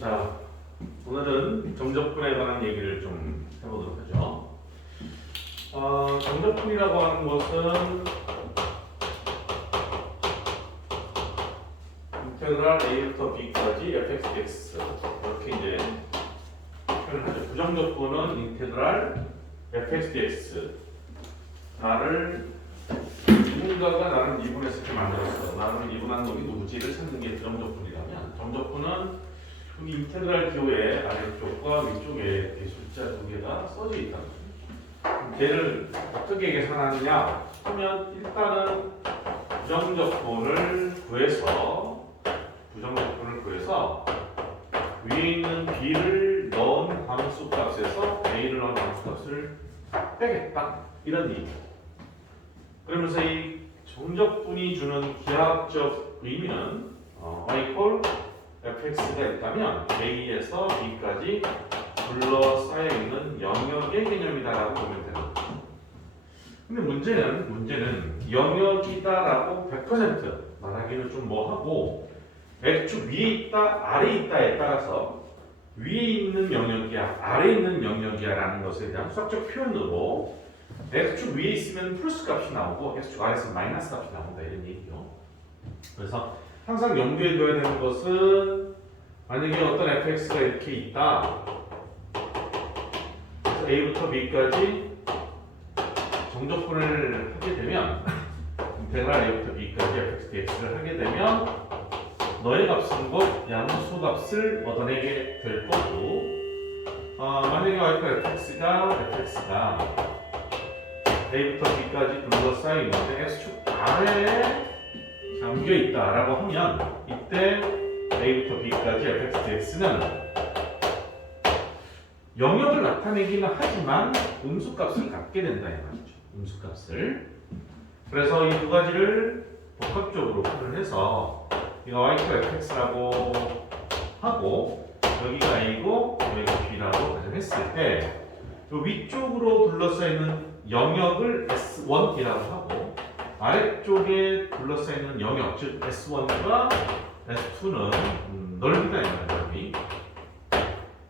자, 오늘은 정적분에 관한 얘기를 좀 해보도록 하죠. 정적분이라고 하는 것은 인테그랄 a부터 b까지 fx 이렇게 이제 표현을 하죠. 부정적분은 인테그랄 fx dx 나를 누군가가 나를 미분했을 때 만들었어. 나를 미분한 놈이 누구지를 찾는 게 부정적분이라면, 정적분은 여기 인테그랄 기호의 아래쪽과 위쪽에 숫자 두 개가 써져 있다. 걔를 어떻게 계산하느냐 하면, 일단은 부정적분을 구해서 위에 있는 b를 넣은 함수 값에서 a를 넣은 함수 값을 빼겠다, 이런 얘기. 그러면서 이 정적분이 주는 기하학적 의미는 y fx가 있다면 a에서 b까지 둘러싸여 있는 영역의 개념이다라고 보면 되는 거죠. 근데 문제는 영역이다라고 100% 말하기는 좀 뭐하고, x축 위에 있다 아래에 있다에 따라서 위에 있는 영역이야 아래에 있는 영역이야 라는 것에 대한 수학적 표현으로 x축 위에 있으면 플러스 값이 나오고 x축 아래에 있으면 마이너스 값이 나온다, 이런 얘기죠. 그래서 항상 염두에 둬야 되는 것은, 만약에 어떤 fx가 이렇게 있다, 그래서 a부터 b까지 정적분을 하게 되면 인테그랄 a부터 b까지 fx dx를 하게 되면 너의 값은 곧 양수 값을 얻어내게 될 거고, 만약에 fx가 a부터 b까지 둘러싸여 있는데 x축 아래에 잠겨 있다라고 하면, 이때 a부터 b까지 fx dx는 영역을 나타내기는 하지만 음수값을 갖게 된다, 이 말이죠. 음수값을. 그래서 이 두 가지를 복합적으로 표현해서 이거 y가 fx라고 하고 여기가 a고 여기가 b라고 가정했을 때, 이 위쪽으로 둘러싸여 있는 영역을 S1이라고 하고 아래쪽에 둘러싸여 있는 영역, 즉 S1과 S2는 넓이다, 이 말이야.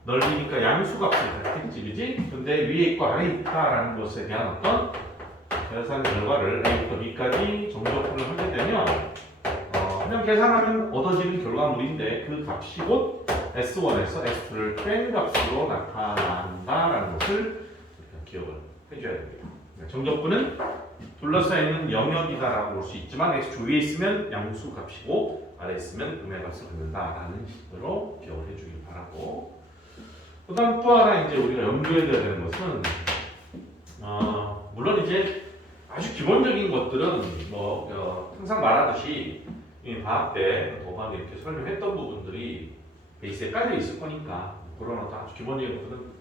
넓이니까 양수값을 갖겠지, 그지? 근데 위에 있고 아래에 있다라는 것에 대한 어떤 계산 결과를 a부터 b까지 정적분을 하게 되면 그냥 계산하면 얻어지는 결과물인데, 그 값이 곧 S1에서 S2를 뺀 값으로 나타난다라는 것을 기억을 해줘야 됩니다. 정적분은 둘러싸여 있는 영역이다라고 볼 수 있지만 x축 위에 있으면 양수 값이고 아래에 있으면 음의 값을 갖는다라는 식으로 기억을 해주길 바라고, 그 다음 또 하나 이제 우리가 염두에 둬야 되는 것은, 물론 이제 아주 기본적인 것들은 항상 말하듯이 방학 때 도반에 이렇게 설명했던 부분들이 베이스에 깔려 있을 거니까 그런 어떤 아주 기본적인 것들은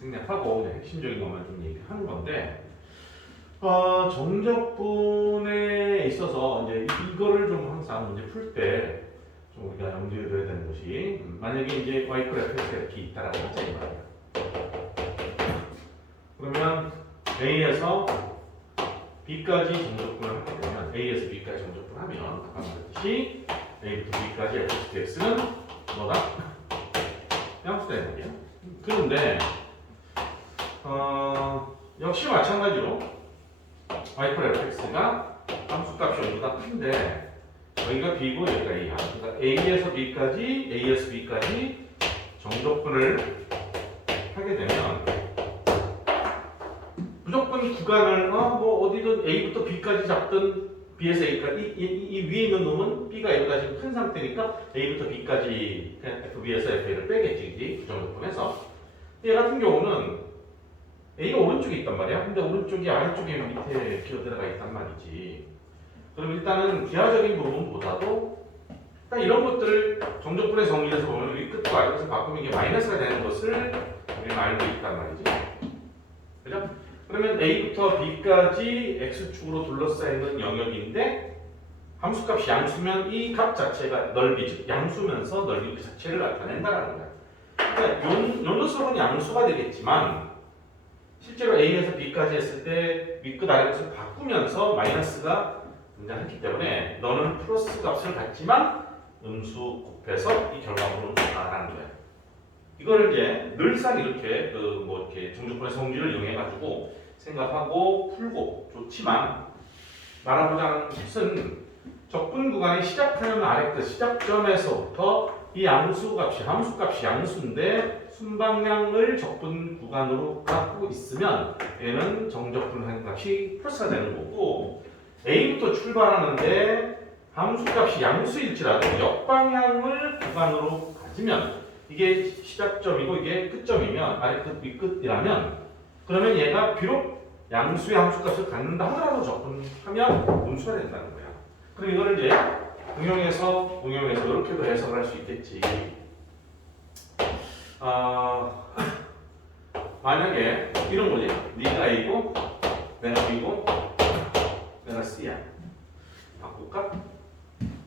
생략하고 핵심적인 것만 좀 얘기하는 건데, 정적분에 있어서 이제 이거를 좀 항상 문제 풀 때 좀 우리가 염두에 둬야 되는 것이, 만약에 이제 y fx가 이렇게 있다라고 했자 이 말이야. 그러면 a에서 b까지 정적분을 하게 되면, a에서 b까지 정적분을 하면 아까 말했듯이 a부터 b까지 fx dx는 뭐다? 양수다, 이 말이야. 그런데 역시 마찬가지로 y fx가 함수값이 여기보다 큰데 여기가 b고 여기가 a야. 그러니까 a에서 b까지 정적분을 하게 되면 무조건 구간을 어디든 a부터 b까지 잡든 b에서 a까지 이 위에 있는 놈은 b가 여기가 지금 큰 상태니까 a부터 b까지 fb에서 fa를 빼겠지, 부정적분에서. 얘 같은 경우는 a가 오른쪽에 있단 말이야. 근데 오른쪽이 아래쪽에 밑에 기어 들어가 있단 말이지. 그럼 일단은 기하적인 부분보다도 일단 이런 것들을 정적분의 정의에서 보면 위 끝과 아래에서 바꾸면 이게 마이너스가 되는 것을 우리는 알고 있단 말이지. 그죠? 그러면 a부터 b까지 x축으로 둘러싸여 있는 영역인데 함수값이 양수면 이 값 자체가 넓이, 즉 양수면서 넓이 그 자체를 나타낸다라는 거야. 그러니까 요 녀석은 양수가 되겠지만 실제로 a에서 b까지 했을 때 윗끝 아래끝을 바꾸면서 마이너스가 등장했기 때문에 너는 플러스 값을 갖지만 음수 곱해서 이 결과물은 나라는 거야. 이거를 이제 늘상 이렇게 뭐 이렇게 정적분의 성질을 이용해 가지고 생각하고 풀고 좋지만 말하고자 하는 것은 적분 구간이 시작하는 아래 그 시작점에서부터 이 양수값이 함수값이 양수인데 순방향을 적분 구간으로 갖고 있으면 얘는 정적분한 값이 플러스가 되는 거고 A부터 출발하는데 함수값이 양수일지라도 역방향을 구간으로 가지면 이게 시작점이고 이게 끝점이면 아래 끝, 위 끝이라면 그러면 얘가 비록 양수의 함수값을 갖는다 하더라도 적분하면 음수가 된다는 거야. 그럼 이거를 이제 응용해서 이렇게도 해석을 할 수 있겠지. 만약에 이런 거지. 네가 A고 내가 B고 내가 C야. 바꿀까?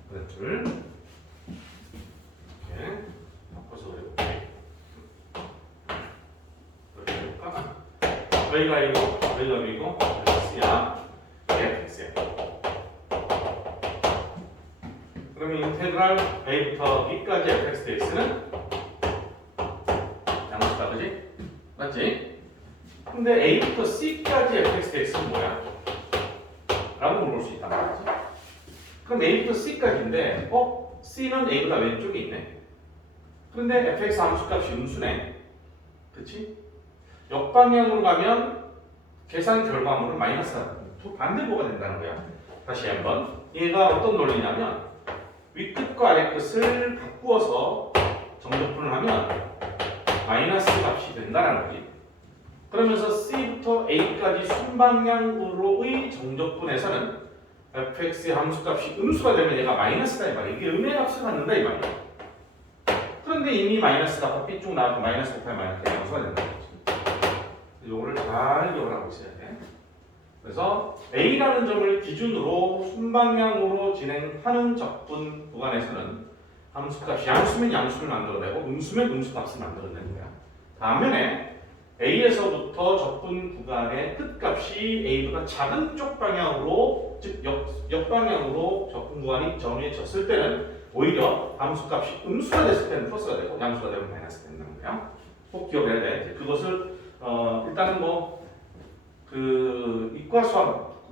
그래 둘 이렇게 바꿔서 그려볼게. 이렇게 해볼까? A가 A고 A가 B고 내가 C야. fx야. 그러면 인테그랄 A부터 B까지 fx dx는 양수다, 그지? 맞지? 근데 A부터 C까지 fx dx는 뭐야? 라고 물어볼 수 있단 말이지. 그럼 A부터 C까지인데 C는 A보다 왼쪽에 있네. 그런데 fx 함수값이 음수네. 그치? 역방향으로 가면 계산 결과물은 마이너스가 반대보가 된다는 거야. 다시 한번 얘가 어떤 논리냐면 윗끝과 아래끝을 바꾸어서 정적분을 하면 마이너스 값이 된다는 거지. 그러면서 C부터 A까지 순방향으로의 정적분에서는 fx의 함수값이 음수가 되면 얘가 마이너스다 이 말이야. 이게 음의 값을 갖는다 이 말이야. 그런데 이미 마이너스 값과 B쪽 나와서 마이너스 곱하기 마이너스 양수가 된다는 거지. 이거를 잘 기억을 하고 있어야 돼. 그래서 A라는 점을 기준으로 순방향으로 진행하는 적분 구간에서는 함수값이 양수면 양수를 만들어내고 음수면 음수값을 만들어내는 거야. 반면에 A에서부터 적분 구간의 끝값이 A보다 작은 쪽 방향으로, 즉 역방향으로 적분 구간이 정해졌을 때는 오히려 함수값이 음수가 됐을 때는 플러스가 되고 양수가 되면 마이너스가 된다는 거야. 꼭 기억해야 돼. 그것을 일단은 이과 수학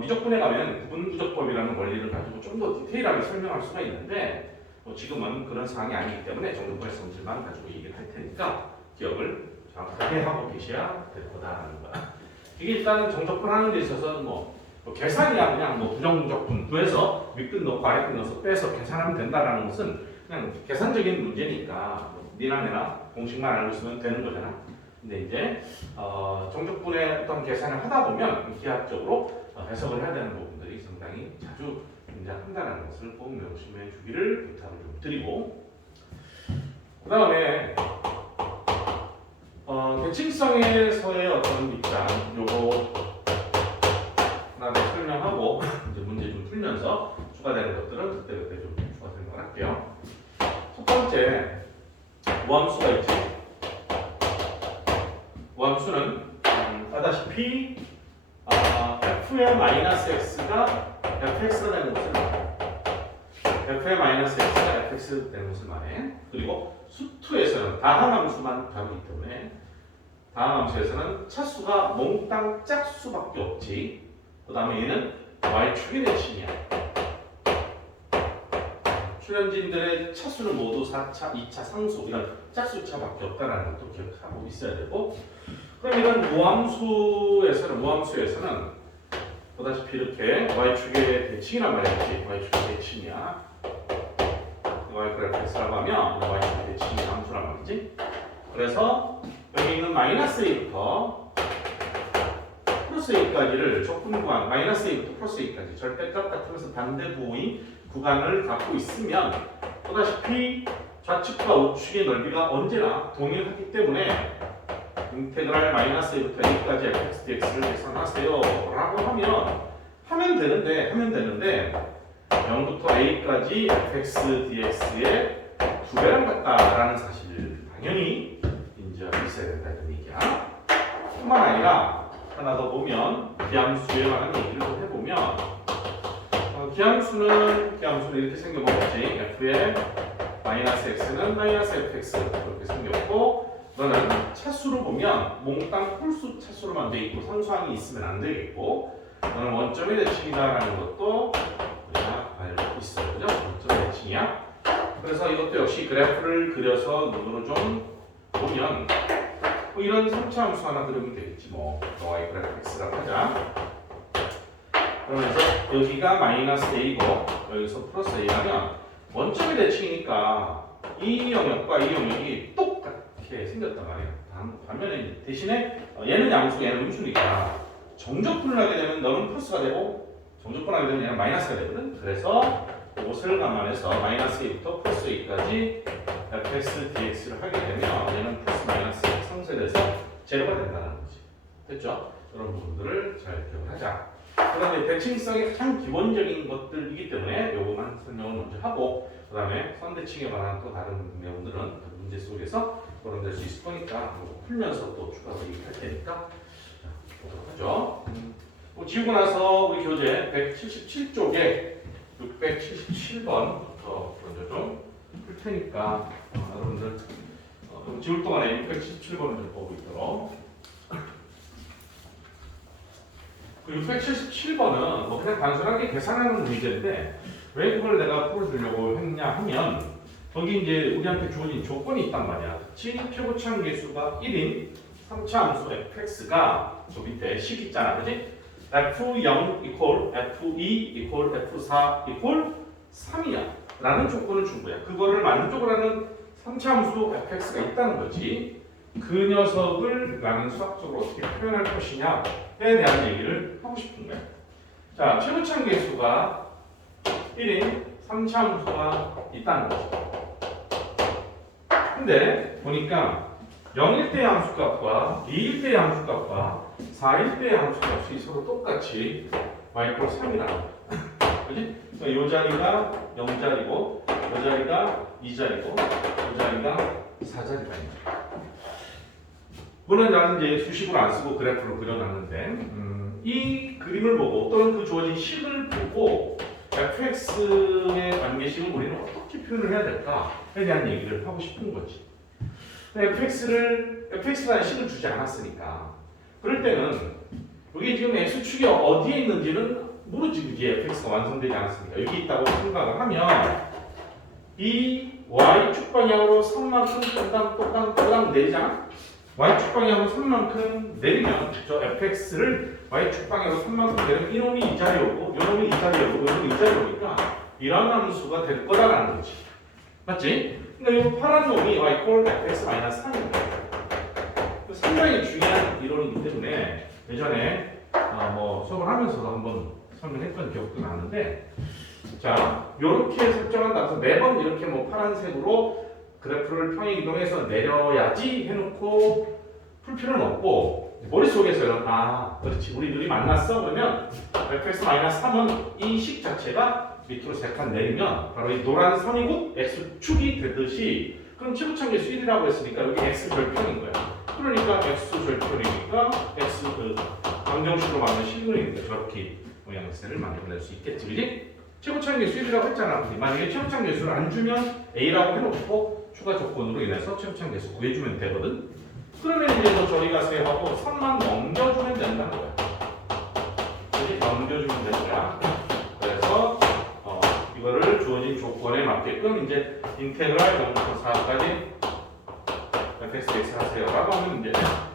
미적분에 가면 구분구적법이라는 원리를 가지고 좀 더 디테일하게 설명할 수가 있는데 지금은 그런 상황이 아니기 때문에 정도의 성질만 가지고 얘기를 할 테니까 기억을 정확하게 하고 계셔야 될 거다라는 거야. 이게 일단은 정적분하는 데 있어서 계산이야 그냥 부정적분 구해서 윗끝 넣고 아래끝 넣어서 빼서 계산하면 된다라는 것은 그냥 계산적인 문제니까 니나 내나 공식만 알고 있으면 되는 거잖아. 근데 이제 정적분의 어떤 계산을 하다 보면 기하학적으로 해석을 해야 되는 부분들이 상당히 자주 등장한다는 것을 꼭 명심해 주기를 부탁을 좀 드리고, 그 다음에 대칭성에서의 어떤 입장 요거 하나 더 설명하고 이제 문제 좀 풀면서 추가되는 것들은 그때그때 좀 추가 설명을 할게요. 첫 번째 모함수가 있지. 모함수는 알다시피 f의 마이너스 x가 fx가 되는 것을 말해. f의 마이너스 x가 fx 되는 것을 말해. 그리고 수투에서는 다항함수만 다루기 때문에 다항함수에서는 차수가 몽땅 짝수밖에 없지. 그 다음에 얘는 y축의 대칭이야. 출연진들의 차수는 모두 4차, 2차 상수 이런 짝수차밖에 없다는 것도 기억하고 있어야 되고, 그럼 이런 모함수에서는 보다시피 이렇게 y축의 대칭이란 말이지. y축의 대칭이야. y를 x라고 하면 y축의 대칭이 함수란 말이지. 그래서 여기 있는 마이너스 a부터 플러스 a까지를 적분 구간 마이너스 a부터 플러스 a까지 절대값 같으면서 반대부호인 구간을 갖고 있으면 보다시피 좌측과 우측의 넓이가 언제나 동일하기 때문에 인테그랄 마이너스 a부터 a까지 fx dx를 계산하세요 라고 하면 되는데 0부터 a까지 fx dx의 2배랑 같다라는 사실을 당연히 인지하고 있어야 된다는 얘기야. 뿐만 아니라 하나 더 보면 기함수에 관한 얘기를 좀 해보면 기함수는 이렇게 생겨먹었지. f의 마이너스 x는 마이너스 fx 이렇게 생겼고, 너는 차수로 보면 몽땅 홀수 차수로만 돼 있고 상수항이 있으면 안 되겠고, 너는 원점의 대칭이다라는 것도 우리가 알고 있어요. 그죠? 원점의 대칭이야. 그래서 이것도 역시 그래프를 그려서 눈으로 좀 보면 뭐 이런 3차 함수 하나 그리면 되겠지. 뭐 y 그래프 x라고 하자. 그러면서 여기가 마이너스 a고 여기서 플러스 a라면 원점의 대칭이니까 이 영역과 이 영역이 똑같게 생겼단 말이에요. 반면에 대신에 얘는 양수, 얘는 음수니까 정적분을 하게 되면 너는 플러스가 되고 정적분을 하게 되면 얘는 마이너스가 되거든. 그래서 이것을 감안해서 마이너스 a부터 플러스 a까지 fx, dx를 하게 되면 얘는 플러스 마이너스 상쇄돼서 제로가 된다는 거지. 됐죠? 이런 부분들을 잘 기억을 하자. 그런데 대칭성이 가장 기본적인 것들이기 때문에 요거만 설명을 먼저 하고, 그 다음에 선대칭에 관한 또 다른 내용들은 그 문제 속에서 거론될 수 있을 거니까 풀면서 또 추가로 얘기할 테니까 보도록 하죠. 지우고 나서 우리 교재 177쪽에 677번부터 먼저 좀 풀 테니까 여러분들 지울 동안에 677번을 좀 보고 있도록. 그 677번은 뭐 그냥 단순하게 계산하는 문제인데 왜 그걸 내가 풀어주려고 했냐 하면, 거기 이제 우리한테 주어진 조건이 있단 말이야. 최고차항 계수가 1인 3차 함수 fx가 저 밑에 식 있잖아, 그지? f0 equal f2 equal f4 equal 3이야 라는 조건을 준 거야. 그거를 만족을 하는 3차 함수 fx가 있다는 거지. 그 녀석을 나는 수학적으로 어떻게 표현할 것이냐에 대한 얘기를 하고 싶은 거야. 자, 최고차항 계수가 1인 3차 함수가 있다는 거죠. 근데 보니까 0일 때의 함수값과 2일 때의 함수값과 4일 때의 함수값이 서로 똑같이 y 플러스 3이라는 거야. 그지? 그러니까 이 자리가 0자리고, 이 자리가 2자리고, 이 자리가 4자리가 있는 거야. 물론 나는 이제 수식으로 안 쓰고 그래프로 그려놨는데, 이 그림을 보고 또는 그 주어진 식을 보고 fx의 관계식을 우리는 어떻게 표현을 해야 될까에 대한 얘기를 하고 싶은 거지. fx라는 식을 주지 않았으니까, 그럴 때는 여기 지금 x축이 어디에 있는지는 모르지. 그게 fx가 완성되지 않았으니까 여기 있다고 생각을 하면 이 y축 방향으로 3만큼 또땅 내리잖아. y축 방향으로 3만큼 내리면 저 fx를 y축 방향으로 3만큼 내리면 이놈이 이 자리에 오고 이놈이 이 자리에 오고 이놈이 이 자리에 오니까 이런 함수가 될 거다라는 거지. 맞지? 그러니까 이 파란 놈이 y equal fx-3입니다. 상당히 중요한 이론이기 때문에 예전에 뭐 수업을 하면서도 한번 설명했던 기억도 나는데, 자, 이렇게 설정한다 해서 매번 이렇게 뭐 파란색으로 그래프를 평행 이동해서 내려야지 해놓고 풀 필요는 없고, 머릿속에서는 그렇지, 우리들이 만났어 그러면 fx-3은 이 식 자체가 밑으로 3칸 내리면 바로 이 노란 선이고 x축이 되듯이, 그럼 최고차항 계수 1이라고 했으니까 여기 x 절편인 거야. 그러니까 x 절편이니까 x 방정식으로 만든 식으로니까 저렇게 모양새를 만들어낼 수 있겠지, 그지? 최고차항 계수 1이라고 했잖아. 만약에 최고차항 계수를 안 주면 a라고 해놓고 추가 조건으로 인해서 최고차항 계수 구해주면 되거든. 그러면 이제 너 저리 가세요 하고 3만 넘겨주면 된다는 거야. 그지? 넘겨주면 되는 거야. 그래서 이거를 주어진 조건에 맞게끔 이제 인테그랄 0부터 4까지 fx 하세요 라고 하면 이제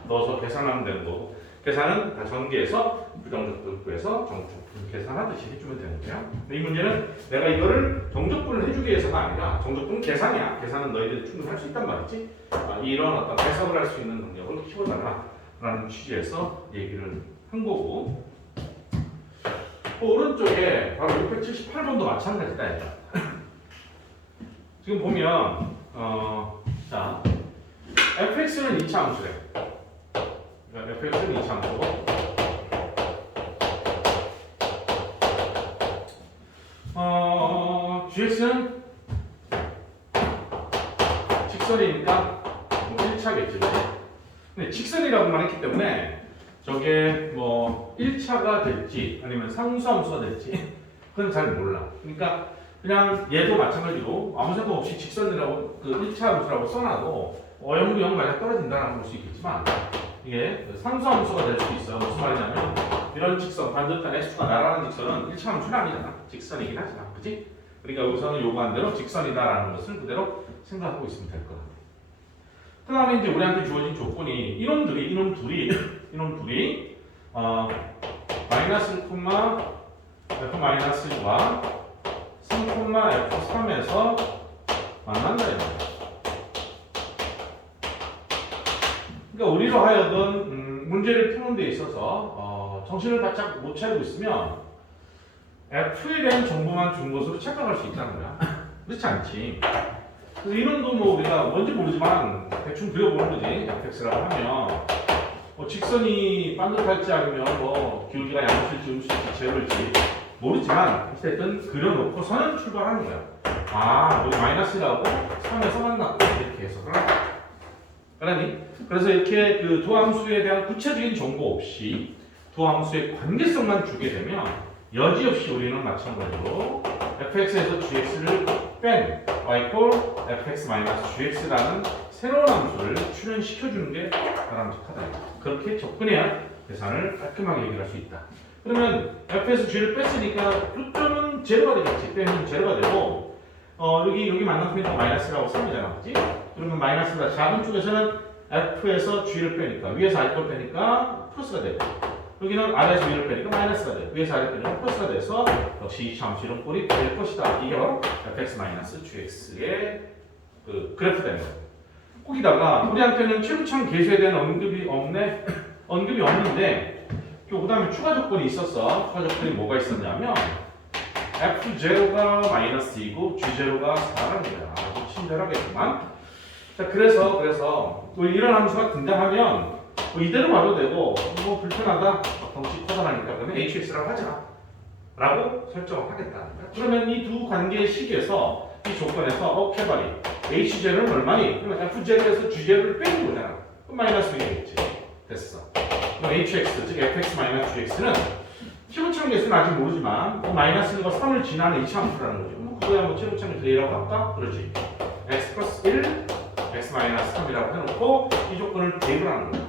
넣어서 계산하면 되는 거고, 계산은 다 전개해서 부정적분 구해서 정적분 계산하듯이 해주면 되는 거야. 근데 이 문제는 내가 이거를 정적분을 해주기 위해서가 아니라, 정적분은 계산이야. 계산은 너희들이 충분히 할 수 있단 말이지. 이런 어떤 해석을 할 수 있는 능력을 키워달라 라는 취지에서 얘기를 한 거고, 오른쪽에 바로 678번도 마찬가지다. 지금 보면 자, fx는 2차 함수래. 그러니까 fx는 2차 함수고, gx는 직선이니까 뭐 1차겠지. 근데 직선이라고만 했기 때문에 저게 뭐 1차가 될지 아니면 상수함수가 될지 그건 잘 몰라. 그러니까 그냥 얘도 마찬가지로 아무 생각 없이 직선이라고 그 1차 함수라고 써놔도 0도 0 만약 떨어진다라고 볼 수 있겠지만 이게 상수 함수가 될 수 있어요. 무슨 말이냐면 이런 직선 반듯한 x가 날아가는 직선은 1차 함수는 아니잖아. 직선이긴 하지만 그지? 그러니까 여기서는 요구한 대로 직선이다라는 것을 그대로 생각하고 있으면 될 것 같아요. 그 다음에 이제 우리한테 주어진 조건이 이놈 둘이 마이너스 1, f-1과 3,f3에서 만난다 이거야. 그러니까 우리로 하여금 문제를 푸는 데 있어서 정신을 바짝 못 차리고 있으면 f에 대한 정보만 준 것으로 착각할 수 있다는 거야. 그렇지 않지. 그래서 이놈도 뭐 우리가 뭔지 모르지만 대충 그려보는 거지. fx라고 하면 직선이 반듯할지 아니면 기울기가 양수일지 음수일지 제로일지 모르지만 어쨌든 그려놓고서는 출발하는 거야. 여기 마이너스라고 3에서 만났고 이렇게 해서 그러니 그래서 이렇게 그 두 함수에 대한 구체적인 정보 없이 두 함수의 관계성만 주게 되면 여지없이 우리는 마찬가지로 fx에서 gx를 뺀 y fx-gx라는 새로운 함수를 출현시켜주는 게 바람직하다. 그렇게 접근해야 계산을 깔끔하게 해결할 수 있다. 그러면 f에서 g를 뺐으니까 표점은 제로가 되겠지. 빼면 제로가 되고 여기 만났으니까 마이너스라고 3이잖아. 그치? 그러면 마이너스가 작은 쪽에서는 f에서 g를 빼니까 위에서 아래걸 빼니까 플러스가 되고 여기는 아래에서 위를 빼니까 마이너스가 돼요. 위에서 아래 빼니까 플러스가 돼서 역시 이 함수 이런 꼴이 될 것이다. 이게 바로 fx-gx의 그 그래프 되는 거예요. 거기다가 우리한테는 최루창 계수에 대한 언급이 없는데 그 다음에 추가 조건이 있었어. 추가 조건이 뭐가 있었냐면 f0가 마이너스이고 g0가 4라는 거야. 아주 친절하겠구만. 자, 그래서 이런 함수가 등장하면 이대로 봐도 되고 불편하다, 덩치 커다라니까 그러면 hx라고 하자 라고 설정을 하겠다. 그러면 이 두 관계의 식에서 이 조건에서 캐바리 h0는 얼마니? 그러면 f0에서 g0를 빼는 거잖아. 그럼 마이너스 1이겠지. 됐어. 그럼 hx, 즉 fx-gx는 최고창 계수는 아직 모르지만 마이너스 1과 3을 지나는 이차함수라는 거지. 그거야 최고창 계수라고 할까? 그렇지. x 플러스 1, x-3이라고 해놓고 이 조건을 대입을 하는 거야.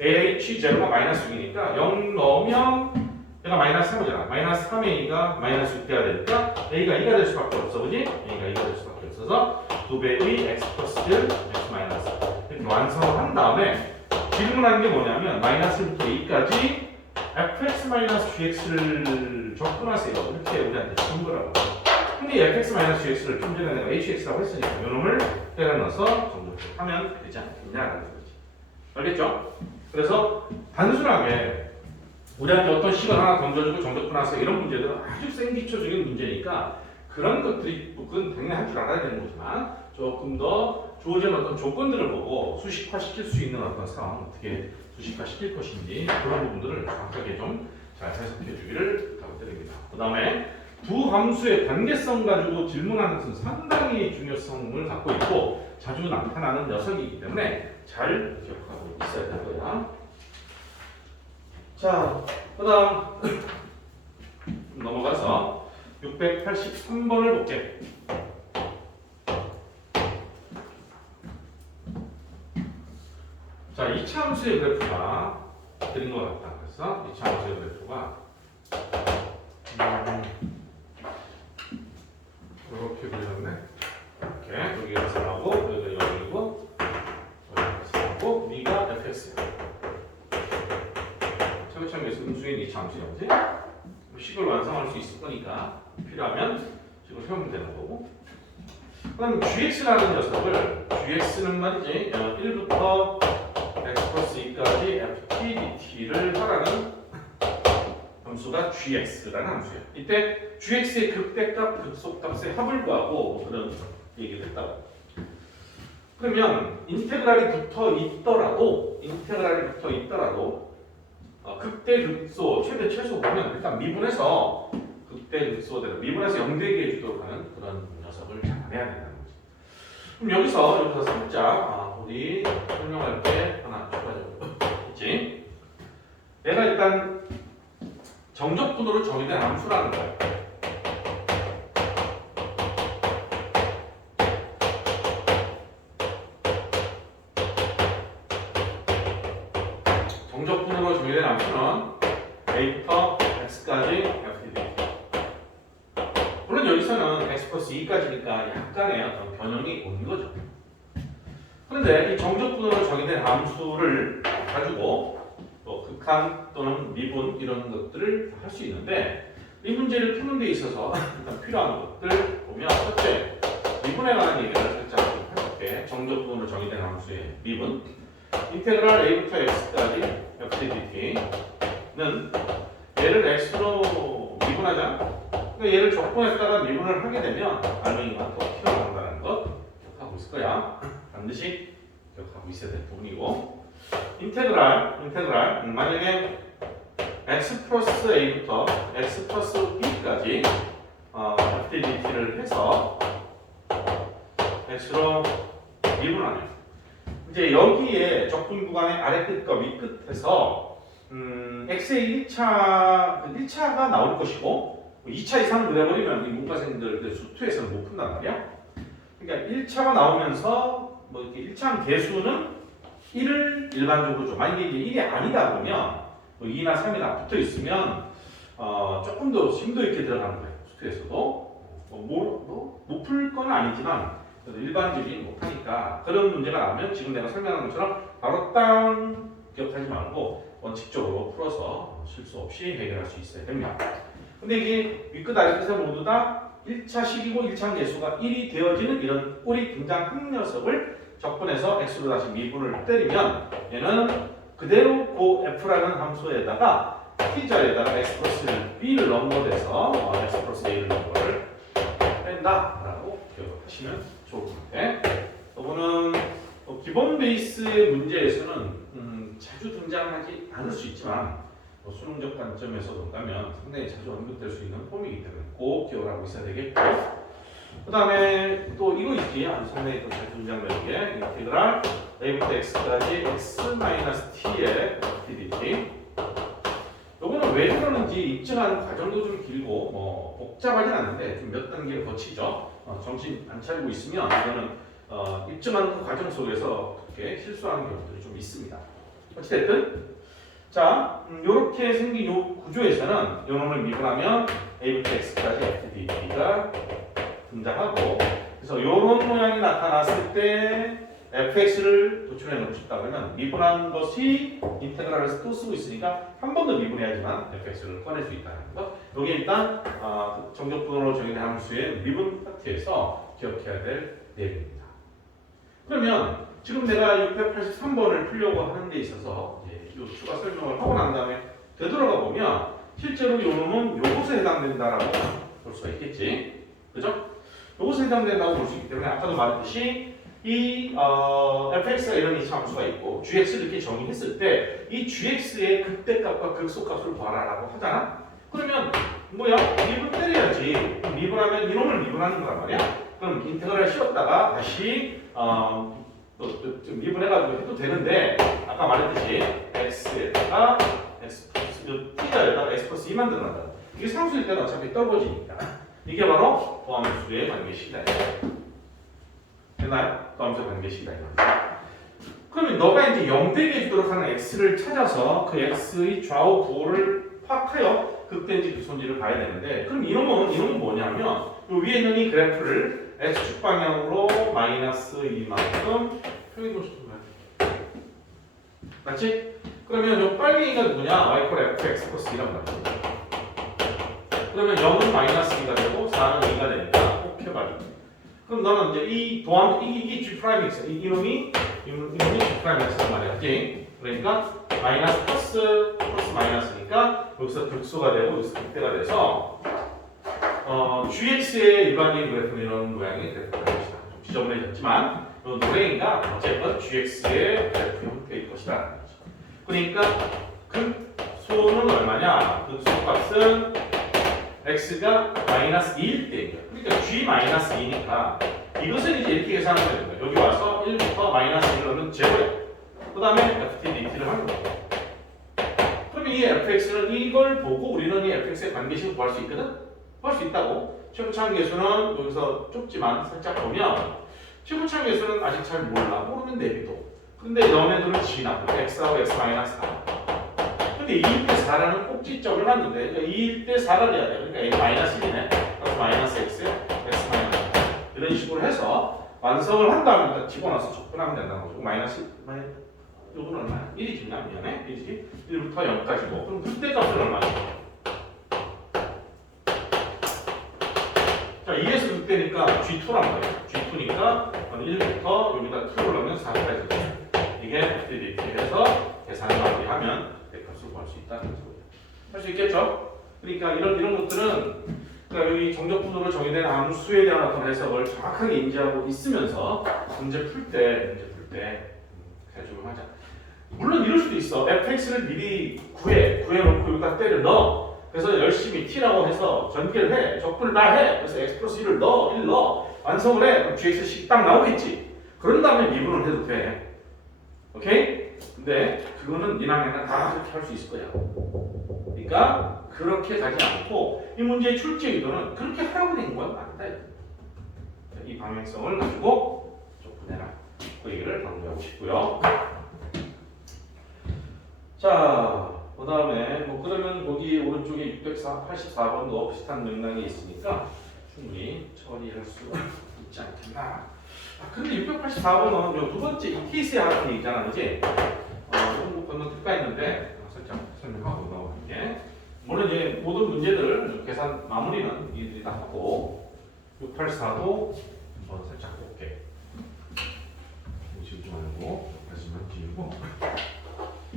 h0가 마이너스 6이니까 0 넣으면 얘가 마이너스 3이잖아. 마이너스 3의 a가 마이너스 6대가 되니까 a가 2가 될 수밖에 없어. 그지? a가 2가 될 수밖에 없어서 2배의 x 플러스 1, x 마이너스 이렇게 완성을 한 다음에 질문하는 게 뭐냐면 마이너스부터 a까지 fx-gx를 접근하세요. 이렇게 우리한테 준 거라고. 근데 fx-gx를 좀 전에 내가 hx라고 했으니까 이놈을 때려 넣어서 정족하면 되지 않겠냐라는 거지. 알겠죠? 그래서 단순하게 우리한테 어떤 식을 하나 던져주고 정적분하세요 이런 문제들은 아주 생기초적인 문제니까 그런 것들이 그건 당연히 할 줄 알아야 되는 거지만 조금 더 주어진 어떤 조건들을 보고 수식화시킬 수 있는 어떤 상황 어떻게 수식화시킬 것인지 그런 부분들을 정확하게 좀 잘 해석해 주기를 부탁드립니다. 그 다음에 두 함수의 관계성 가지고 질문하는 것은 상당히 중요성을 갖고 있고 자주 나타나는 녀석이기 때문에 잘 기억하고 있어야 될 거야. 자, 그 다음 넘어가서 683번을 볼게. 자, 2차 함수의 그래프가 드린 것 같다. 그래서 2차 함수의 그래프가 이렇게 그려졌네. 이렇게 여기가 4하고 여기가 0이고 여기가 4하고 위가 fx야. 차근차근 계속 음수인 2차 함수였지? 식을 완성할 수 있을 거니까 필요하면 식을 세우면 되는 거고. 그다음 gx라는 녀석을 gx는 말이지 1부터 x 플러스 2까지 ft dt를 하라는 함수가 gx라는 함수예요. 이때 gx의 극대값, 극소값의 합을 구하고 그런 얘기를 했다고. 그러면 인테그랄이 붙어 있더라도 극대, 극소, 최대, 최소 보면 일단 미분해서 극대, 극소대로 미분해서 0대기에 주도록 하는 그런 녀석을 잡아내야 된다는 거지. 그럼 여기서 살짝 우리 설명할 때 하나 추가적으로 있지. 얘가 일단 정적분으로 정의된 함수라는 거야. 함수는 a부터 x까지 fdt. 물론 여기서는 x 플러스 2까지니까 약간의 어떤 변형이 오는 거죠. 그런데 이 정적분으로 정의된 함수를 가지고 또 극한 또는 미분 이런 것들을 할 수 있는데 이 문제를 푸는 데 있어서 일단 필요한 것들 보면 첫째, 미분에 관한 얘기를 살짝 좀 해볼게. 정적분으로 정의된 함수의 미분 인테그랄 a부터 x까지 fdt는 얘를 x로 미분하자. 그러니까 얘를 적분했다가 미분을 하게 되면 알맹이가 더 튀어나온다는 것 기억하고 있을 거야. 반드시 기억하고 있어야 될 부분이고, 인테그랄 만약에 x 플러스 a부터 x 플러스 b까지 fdt를 해서 x로 미분하면 이제 여기에 적분 구간의 아래 끝과 위 끝에서 x의 1차가 나올 것이고 2차 이상 그려버리면 이 문과생들 수투에서는 못 푼단 말이야. 그러니까 1차가 나오면서 뭐 이렇게 1차 개수는 1을 일반적으로 줘. 만약에 이게 1이 아니다 그러면 뭐 2나 3이나 붙어 있으면 조금 더 심도 있게 들어가는 거예요. 수투에서도 못 풀 건 아니지만 그래도 일반적인 못하니까 그런 문제가 나오면 지금 내가 설명한 것처럼 바로 땅 기억하지 말고 원칙적으로 풀어서 실수 없이 해결할 수 있어야 됩니다. 근데 이게 윗끝 아래끝에 모두 다 1차식이고 1차 개수가 1이 되어지는 이런 꼴이 등장한 녀석을 적분해서 x로 다시 미분을 때리면 얘는 그대로 그 f라는 함수에다가 t자에다가 x 플러스 b를 넣은 거돼서 x 플러스 a를 넣은 거를 뺀다라고 기억하시면 좋을 것 같아요. 이거는 기본 베이스의 문제에서는 자주 등장하지 않을 수 있지만 수능적 관점에서 본다면 상당히 자주 언급될 수 있는 폼이기 때문에 꼭 기억을 하고 있어야 되겠고, 그 다음에 또 이거 있지. 아주 상당히 또 잘 등장되는 게 인테그랄 a부터 x까지 x-t의 fdt. 요거는 왜 그러는지 입증하는 과정도 좀 길고 뭐 복잡하진 않은데 좀 몇 단계를 거치죠. 정신 안 차리고 있으면 이거는 입증하는 그 과정 속에서 그렇게 실수하는 경우들이 좀 있습니다. 어찌됐든 자, 이렇게 생긴 요 구조에서는 요 놈을 미분하면 a부터 x까지 fdt가 등장하고, 그래서 요런 모양이 나타났을 때 fx를 도출해 놓고 싶다 그러면 미분한 것이 인테그랄에서 또 쓰고 있으니까 한 번 더 미분해야지만 fx를 꺼낼 수 있다는 것. 여기 일단 정적분으로 정의된 함수의 미분 파트에서 기억해야 될 내용입니다. 그러면 지금 내가 683번을 풀려고 하는 데 있어서 이 추가 설명을 하고 난 다음에 되돌아가 보면 실제로 요 놈은 요것에 해당된다라고 볼 수가 있겠지. 그죠? 요것에 해당된다고 볼 수 있기 때문에 아까도 말했듯이 이 fx가 이런 이차 함수가 있고 gx를 이렇게 정의했을 때 이 gx의 극대값과 극소값을 구하라라고 하잖아. 그러면 뭐야? 미분 때려야지. 미분하면 이놈을 미분하는 거란 말이야. 그럼 인테그랄 씌웠다가 다시 좀 미분해가지고 해도 되는데 아까 말했듯이 x에다가 x 플러스 t자에다가 x 플러스 2만 들어간다. 이게 상수일 때는 어차피 떨어지니까 이게 바로 도함수의 관계식이다. 됐나요? 도함수의 관계식이다. 그러면 너가 이제 0되게 해주도록 하는 x를 찾아서 그 x의 좌우 부호를 파악하여 극대인지 극소인지를 봐야 되는데, 그럼 이놈은 뭐냐면 요 위에 있는 이 그래프를 x축 방향으로 마이너스 2만큼 표기도 시켜줘야 돼. 맞지? 그러면 요 빨갱이가 누구냐? y 콜 fx 플러스 2란 말이야. 그러면 0은 마이너스 2가 되고 4는 2가 되니까 꼭 해봐야 돼. 그럼 너는 이제 이 도함 이게 g 프라임 x 이놈이 g 프라임 x란 말이야. 그러니까 마이너스 플러스 마이너스니까 여기서 극소가 되고 여기서 극대가 돼서 gx의 일반적인 그래프는 이런 모양이 될 것이다. 좀 지저분해졌지만 노랭이가 어쨌든 gx의 그래프 형태일 것이다. 그러니까 극소는 얼마냐? 극소값은 x가 마이너스 2일 때예요. 그러니까 g 마이너스 2니까 이것을 이제 이렇게 계산하면 되는 거예요. 여기 와서 1부터 마이너스 1을 넣으면 제로예요. 그 다음에 ftdt를 하는 거예요. 그러면 이 fx는 이걸 보고 우리는 이 fx의 관계식을 구할 수 있거든? 구할 수 있다고. 최고차항 계수는 여기서 좁지만 살짝 보면 최고차항 계수는 아직 잘 모르면 내비도. 근데 너네들은 g나 x하고 x 마이너스 4. 이때 2대 4라는 꼭지점을 놨는데 그러니까 2대 4가 돼야 돼. 그러니까 A 마이너스 1이네. 그래서 마이너스 x, x 마이너스 이런 식으로 해서 완성을 한 다음에 일단 집어넣어서 접근하면 된다는 거죠. 마이너스 이건 얼마야? 1이 지나 미안해. 1이지. 1부터 0까지고 그럼 그때 값은 얼마야? 자 2에서 6대니까 G2란 말이에요. G2니까 1부터 여기다 2를 넣으면 4까지 돼. 이게 FDDT 해서 계산을 마무리하면 값을 구할 수 있다는 소리예요. 할 수 있겠죠? 그러니까 이런 것들은 그러니까 여기 정적분으로 정의된 함수에 대한 어떤 해석을 정확하게 인지하고 있으면서 문제 풀 때 잘 적용하자. 물론 이럴 수도 있어. fx를 미리 구해놓고 여기다 때려 넣어. 그래서 열심히 t라고 해서 전개를 해. 적분을 다 해. 그래서 x 플러스 1을 넣어. 1 넣어. 완성을 해. 그럼 gx식 딱 나오겠지. 그런 다음에 미분을 해도 돼. 오케이? 근데 그거는 니나면은 다 그렇게 할 수 있을 거야. 그러니까 그렇게 가지 않고 이 문제의 출제 의도는 그렇게 하라고 된 건 맞다. 이 방향성을 가지고 접근해라. 그 얘기를 강조하고 싶고요. 자, 그 다음에 뭐 그러면 거기 오른쪽에 684번도 비슷한 맥락이 있으니까 충분히 처리할 수 있지 않겠나. 아, 근데 684번은 두 번째 이 케이스에 하나 돼 있잖아, 그지? 이건 뭐 건너뛸까 했는데 살짝 설명하고 넘어갈게. 물론 이제 모든 문제들 계산 마무리는 이들이 다 하고 684도 한번 살짝 볼게. 지우지 말고 여기까지만 지우고.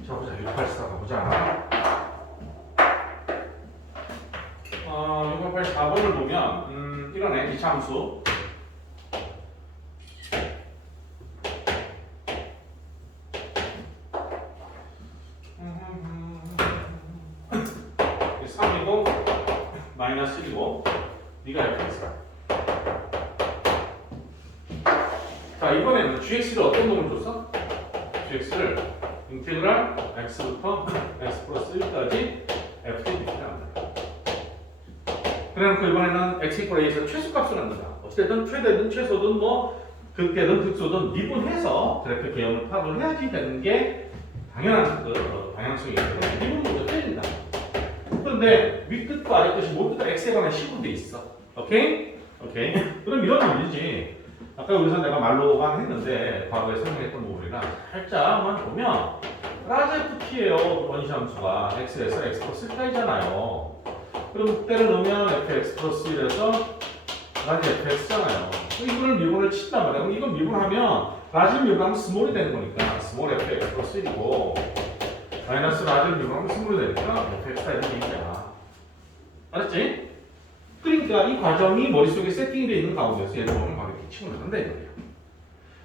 자 보자 684 가보자. 684번을 보면 이거네 2차 함수. 마이너스 1이고 네가 fx다. 자 이번에는 gx를 어떤 놈을 줬어? gx를 인테그랄 x부터 x 플러스 1까지 ftdt를 합니다. 그래놓고 이번에는 x 이퀄 a에서 최소값을 합니다. 어찌됐든 최대든 최소든 뭐 극대든 극소든 미분해서 그래프 개형을 파악을 해야지 되는 게 당연한 그 방향성이기 때문에 미분 먼저 때린다. 그런데 윗끝과 아래끝이 모두 다 x에 관한 식으로 돼 있어. 오케이? 오케이. 그럼 이런 문제지. 아까 여기서 내가 말로만 했는데 과거에 설명했던 부분이랑 살짝만 보면 라지 ft예요. 원시 함수가 x에서 x 플러스 1까지잖아요. 그럼 때려 넣으면 fx 플러스 1에서 라지 fx잖아요. 이거를 미분을 친단 말이야. 그럼 이건 미분하면 라지 미분하면 스몰이 되는 거니까 스몰 fx 플러스 1이고 마이너스 라지를 미분하면 스몰이 되니까 fx다 이런 얘기야. 알았지? 그러니까 이 과정이 머릿속에 세팅이 되어 있는 가운데서 얘를 보면 바로 이렇게 치고 나간다 이거예요.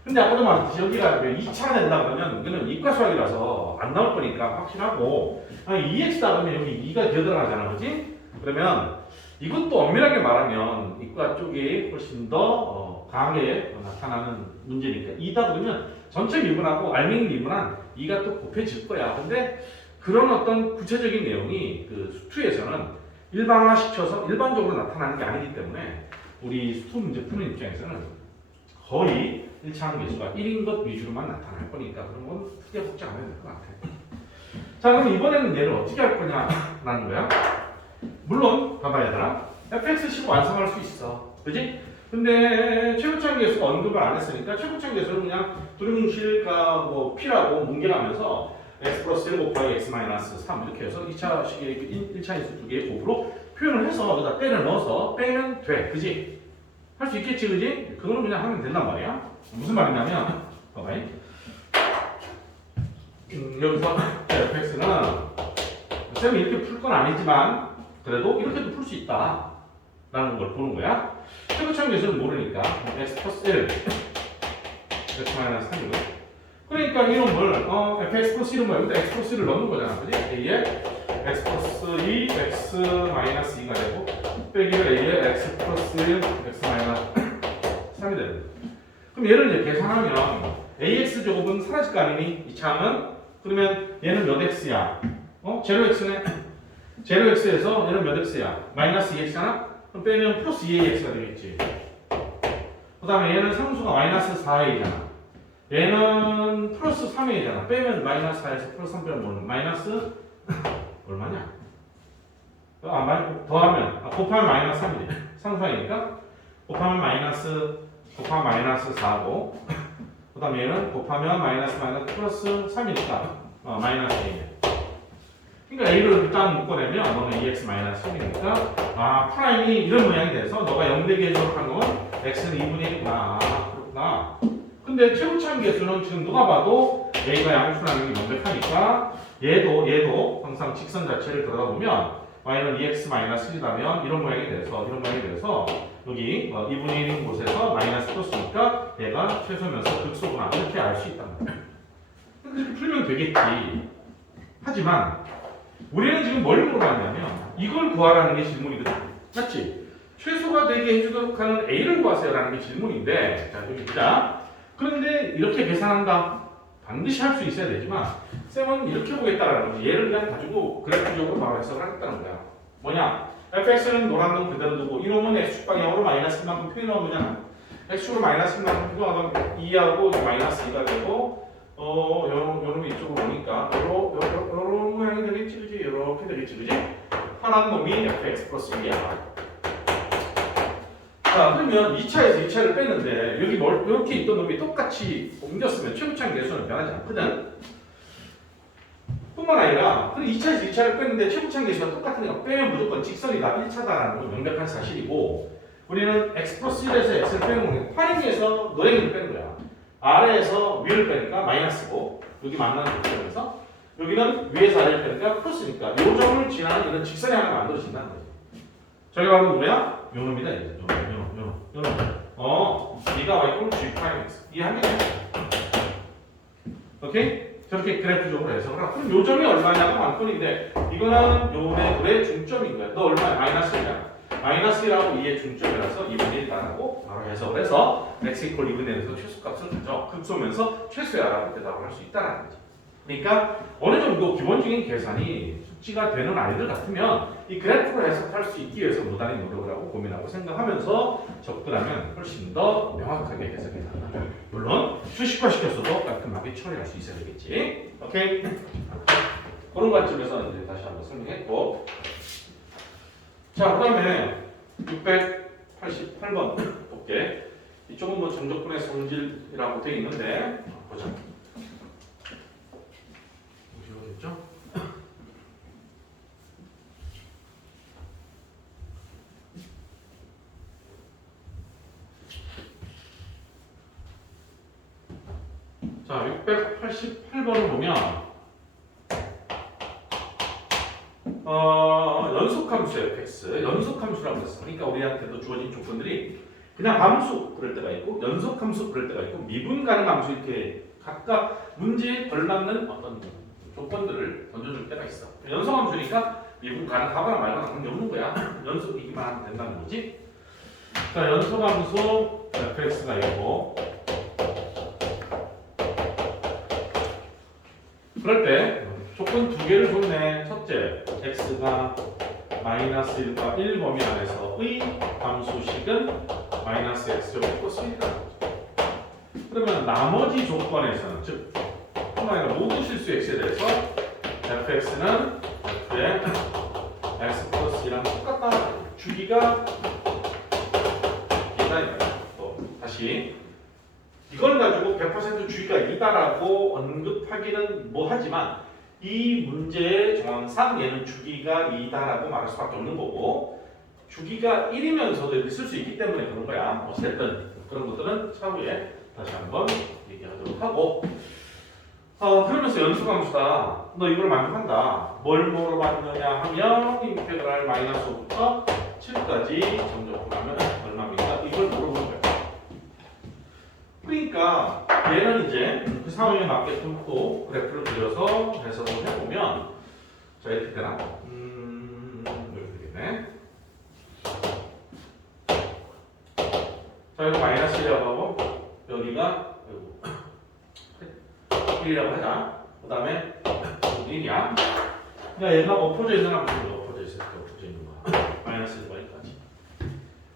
근데 아까도 말했듯이 여기가 2차가 된다 그러면 이거는 이과 수학이라서 안 나올 거니까 확실하고 2x다 그러면 여기 2가 기어 들어가잖아, 그렇지? 그러면 이것도 엄밀하게 말하면 이과 쪽이 훨씬 더 강하게 나타나는 문제니까 2다 그러면 전체 미분하고 알맹이 미분한 2가 또 곱해질 거야. 근데 그런 어떤 구체적인 내용이 그 수투에서는 일반화시켜서 일반적으로 나타나는 게 아니기 때문에 우리 수투 문제 푸는 입장에서는 거의 1차 함계수가 1인 것 위주로만 나타날 거니까 그런 건 크게 걱정 안 해도 될 것 같아. 자, 그럼 이번에는 얘를 어떻게 할 거냐라는 거야. 물론 봐봐 얘들아, fx-식 완성할 수 있어, 그지? 근데 최고차항 계수가 언급을 안 했으니까 최고차항 계수는 그냥 두루뭉실과 뭐 p라고 뭉개가면서 x 플러스 1 곱하기 x 마이너스 3 이렇게 해서 2차식의 1차 인수 두 개의 곱으로 표현을 해서 여기다 때려 넣어서 빼면 돼, 그지? 할 수 있겠지, 그지? 그거는 그냥 하면 된단 말이야. 무슨 말이냐면 봐봐, 여기서 fx는 쌤이 이렇게 풀 건 아니지만 그래도 이렇게도 풀 수 있다 라는 걸 보는 거야. 최고차항 계수는 모르니까 x 플러스 1 x 마이너스 3이고, 그러니까 이놈을 fx 플러스 1은 뭐야? 여기다 x 플러스 1을 넣는 거잖아, 그지? a에 x 플러스 2 x 마이너스 2가 되고 빼기를 a에 x 플러스 1 x 마이너스 3이 되는 거야. 그럼 얘를 이제 계산하면 ax 제곱은 사라질 거 아니니? 이 차항은? 그러면 얘는 몇 x야? 제로 x네? 제로 x에서 얘는 몇 x야? 마이너스 2x잖아? 그럼 빼면 플러스 2ax가 되겠지. 그 다음에 얘는 상수가 마이너스 4a잖아. 얘는 플러스 3a잖아. 빼면 마이너스 4에서 플러스 3 빼면 뭐는 마이너스 얼마냐? 더하면 곱하면 마이너스 3이지. 상수항이니까 곱하면 마이너스 4고 그 다음에 얘는 곱하면 마이너스 플러스 3이니까 마이너스 1이네. 그러니까 A를 일단 묶어내면 너는 2x 마이너스 3이니까 프라임이 이런 모양이 돼서 너가 0대기에 적합한 건 x는 2분의 1이구나. 그렇구나. 근데 최고차항 계수는 지금 누가 봐도 A가 양수라는 게 명백하니까 얘도 항상 직선 자체를 들여다보면 y는 2x 마이너스 1이라면 이런 모양이 돼서 여기 2분의 1인 곳에서 마이너스 플러스니까 얘가 최소면서 극소구나 이렇게 알 수 있단 말이야. 그렇게 풀면 되겠지. 하지만 우리는 지금 뭘 물어봤냐면 이걸 구하라는 게 질문이거든. 맞지? 최소가 되게 해주도록 하는 A를 구하세요라는 게 질문인데 자 여기 보자. 그런데 이렇게 계산한다. 반드시 할 수 있어야 되지만 쌤은 이렇게 보겠다라는 거지. 얘를 그냥 가지고 그래프적으로 바로 해석을 하겠다는 거야. 뭐냐? fx는 노란 놈 그대로 두고 이놈은 x축방향으로 마이너스 1만큼 표현하면 되잖아. x축으로 마이너스 1만큼 표현하면 2하고 마이너스 2가 되고 요놈이 이쪽으로 오니까 요런 모양이 되겠지 그지? 요렇게 되겠지 그지? 파란 놈이 fx 플러스 1이야. 자 그러면 2차에서 2차를 뺐는데 여기 이렇게 있던 놈이 똑같이 옮겼으면 최고차항 계수는 변하지 않거든. 뿐만 아니라 2차에서 2차를 뺐는데 최고차항 계수가 똑같으니까 빼면 무조건 직선이다 1차다라는 건 명백한 사실이고 우리는 x 플러스 1에서 x를 빼는 거니까 파랭이에서 노랭이를 빼는 거야. 아래에서 위를 빼니까 마이너스고 여기 만나는 조건에서 여기는 위에서 아래를 빼니까 플러스니까 요 점을 지나는 이런 직선이 하나 만들어진다는 거지. 저게 바로 뭐야? 요 놈이다 이제. 요 놈. B가 y g 프라임 x 이해하겠네? 오케이? 저렇게 그래프적으로 해석을 하고 그럼 요점이 얼마냐가 관건인데 이거는 요네 둘의 중점인 거야. 너 얼마야? 마이너스 1이야. 마이너스 1하고 2의 중점이라서 2분의 1이라고 바로 해석을 해서 x 이퀄 2분의 1에서 최소값을 가져 극소면서 최소야라고 대답을 할 수 있다는 거지. 그러니까 어느 정도 기본적인 계산이 숙지가 되는 아이들 같으면 이 그래프를 해석할 수 있기 위해서 무단히 노력을 하고 고민하고 생각하면서 접근하면 훨씬 더 명확하게 해석이 된다. 물론 수식화 시켰어도 깔끔하게 처리할 수 있어야 되겠지. 오케이? 그런 관점에서 이제 다시 한번 설명했고 자, 그 다음에 688번 볼게. 이쪽은 뭐 정적분의 성질이라고 되어 있는데 보자. 어디죠? 자, 688번을 보면 연속함수예요, fx. 연속함수라고 했어. 그러니까 우리한테도 주어진 조건들이 그냥 함수 그럴 때가 있고 연속함수 그럴 때가 있고 미분 가능함수 이렇게 각각 문제에 걸맞는 어떤 조건들을 던져줄 때가 있어. 연속함수니까 미분 가능하거나 말거나 관계없는 거야. 연속이기만 하면 된다는 거지. 자, 연속함수 fx가 있고 그럴 때 조건 두 개를 줬네. 첫째, x가 마이너스 1과 1 범위 안에서의 함수식은 마이너스 x제곱 플러스 1이다. 그러면 나머지 조건에서는 즉 뿐만 아니라 모든 실수 x에 대해서 fx는 f의 x 플러스 1이랑 똑같다. 주기가 있다. 또 다시 이걸 가지고 100% 주기가 있다라고 언급하기는 뭐하지만 이 문제의 정황상 얘는 주기가 2다라고 말할 수밖에 없는 거고 주기가 1이면서도 이렇게 쓸 수 있기 때문에 그런 거야. 어쨌든 그런 것들은 차후에 다시 한번 얘기하도록 하고 그러면서 연속함수다. 너 이걸 만족한다. 뭘 물어봤느냐 하면 인테그랄 마이너스 5부터 7까지 정적분하면 얼마입니까? 이걸 물어보는 거야. 그러니까 얘는 이제 그 상황에 맞게끔 또 그래프를 그려서 해석을 해보면 자 이렇게 되나? 이렇게 되겠네. 자 여기 마이너스 1이라고 하고 여기가 1이라고 하자. 그 다음에 1이야. 그러니까 얘가 엎어져 있는 거 엎어져 있을 때 엎어져 있는 거야. 마이너스 1까지.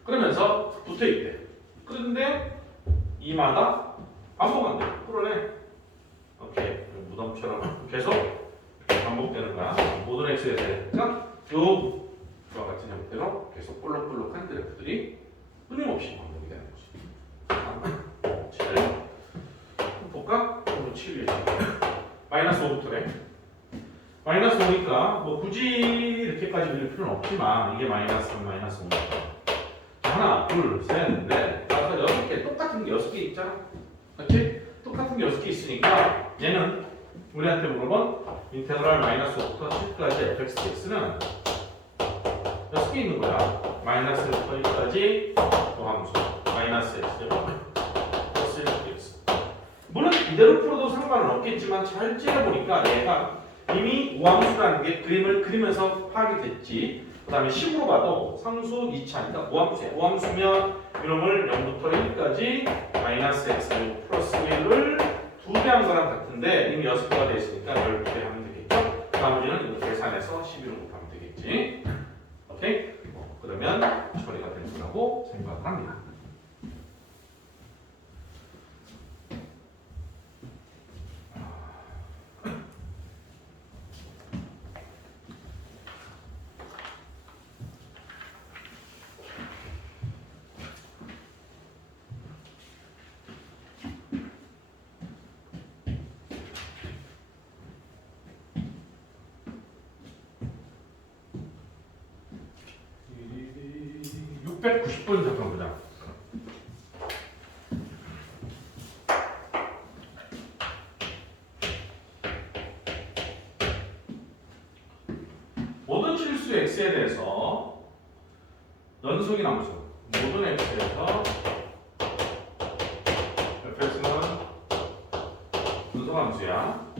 그러면서 붙어 있대. 그런데 이마다 반복한대. 그러네. 오케이. 무덤처럼 계속 반복되는 거야. 모든 fx에서 쭉 그와 같은 형태로 계속 볼록볼록한 그래프들이 끊임없이 반복이 되는 거지. 7. 볼까? 7이 마이너스 5부터래. 마이너스 5니까 뭐 굳이 이렇게까지 그릴 필요는 없지만 이게 마이너스 3, 마이너스 5니까 하나, 둘, 셋, 넷, 다섯, 6개 똑같은 게 6개 있잖아. 그렇지? 똑같은 게 6개 있으니까 얘는 우리한테 물어본 인테그랄 마이너스 5부터 7까지 fx dx는 6개 있는 거야. 마이너스부터 1까지 더함수 마이너스 x제곱 플러스 1x. 물론 이대로 풀어도 상관은 없겠지만 잘 찔러보니까 얘가 이미 우함수라는 게 그림을 그리면서 파악이 됐지. 그 다음에 식으로 봐도 상수 2차니까 우함수야. 우함수면 이놈을 0부터 1까지 마이너스 x 플러스 1을 2배 한 거랑 같은데 이미 6개가 되어 있으니까 12배 하면 되겠죠. 나머지는 이거 계산해서 11을 곱하면 되겠지. 오케이? 그러면 처리가 될 거라고 생각을 합니다. 이 690번 잠깐 보자. 모든 실수 x에 대해서 연속이 남수 모든 x에서 fx는 연속함수야.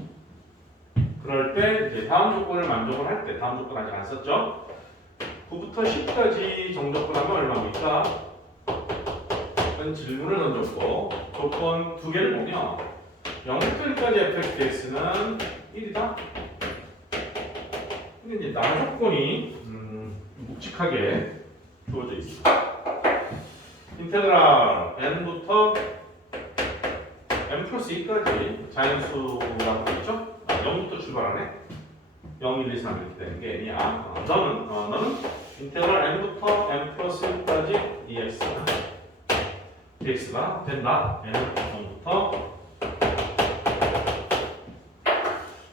그럴 때 이제 다음 조건을 만족을 할 때 다음 조건 아직 안 썼죠? 9부터 10까지 정조건하면 얼마입니까? 그런 질문을 던졌고 조건 두 개를 보면 0부터 1까지 fx dx는 1이다. 근데 이제 나 조건이 묵직하게 주어져 있어. 인테그랄 n부터 n 플러스 2까지 자연수라고 했죠? 0부터 출발하네. 0, 1, 2, 3 이렇게 되는 게 n이야. 너는 인테그랄 n부터 n 플러스 1까지 dx가 된다. n은 0부터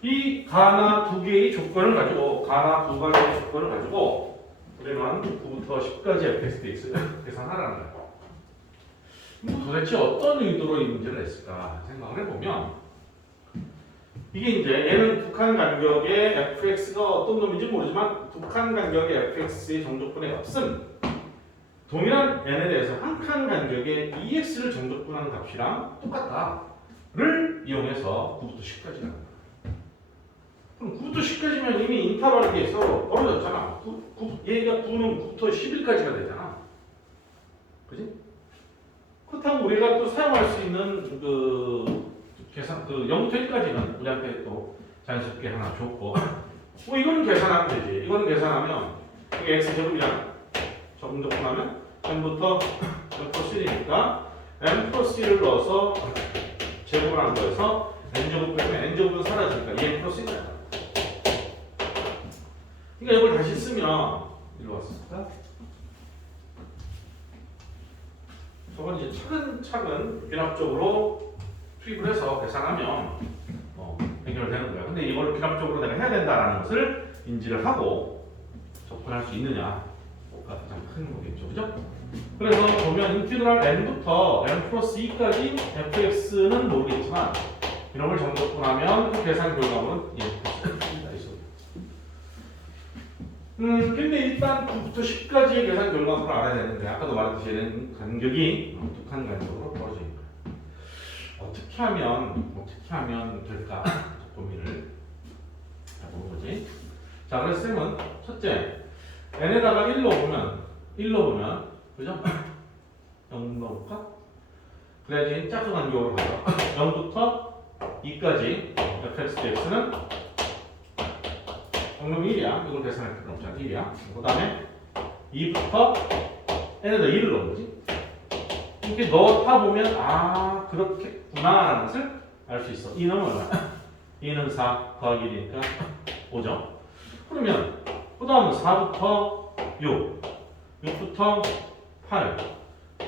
이 가나 두 개의 조건을 가지고 가나 두 가지의 조건을 가지고 우리는 9부터 10까지 fx dx 계산하라는 거야. 뭐 도대체 어떤 의도로 이 문제를 냈을까 생각을 해보면 이게 이제 얘는 두 칸 간격의 fx가 어떤 놈인지 모르지만 두 칸 간격의 fx의 정조건의 값은 동일한 n에 대해서 한 칸 간격의 ex를 정조건하는 값이랑 똑같다를 이용해서 9부터 10까지 가는 거야. 그럼 9부터 10까지면 이미 인터벌 게 서로 벌어졌잖아. 얘가 9는 9부터 11까지가 되잖아. 그지? 그렇다면 우리가 또 사용할 수 있는 계산, 0부터 1까지는 우리한테 또 자연스럽게 하나 줬고, 뭐 이거는 계산하면 되지. 이거는 계산하면, 이게 x제곱이랑 정조건하면 n부터 n 플러스 1이니까 n 플러스 1을 넣어서 제곱을 한 거에서 n제곱 빼면 n제곱은 사라지니까 2n 플러스 1이야. 그러니까 이걸 다시 쓰면 이리로 왔을까? 저건 이제 차근차근 귀납적으로 투입을 해서 계산하면 해결되는 거야. 근데 이걸 귀납적으로 내가 해야 된다는 것을 인지를 하고 접근할 수 있느냐가 가장 큰 거겠죠. 그죠? 그래서 보면 인티그랄 n부터 n 플러스 2까지 fx는 모르겠지만 이놈을 정조건하면 그 계산 결과물은 근데 일단 9부터 10까지의 계산 결과물을 알아야 되는데 아까도 말했듯이 얘는 간격이 두 칸 간격으로 벌어져 있는 거예요. 어떻게 하면 될까? 고민을 해보는 거지. 자, 그래서 쌤은 첫째 n에다가 1 넣어보면 그죠? 0 넣어볼까? 그래야지 짝수 간격으로 가죠. 0부터 2까지 fx dx는 0,1이야. 이걸 계산할 필요 없잖아. 1이야. 그 다음에 2부터 n에다 2를 넣은 거지. 이렇게 넣다 보면 아 그렇겠구나 라는 것을 알 수 있어. 2는 얼마야? 2는 4 더하기 1이니까 5죠. 그러면 그 다음은 4부터 6, 6부터 8,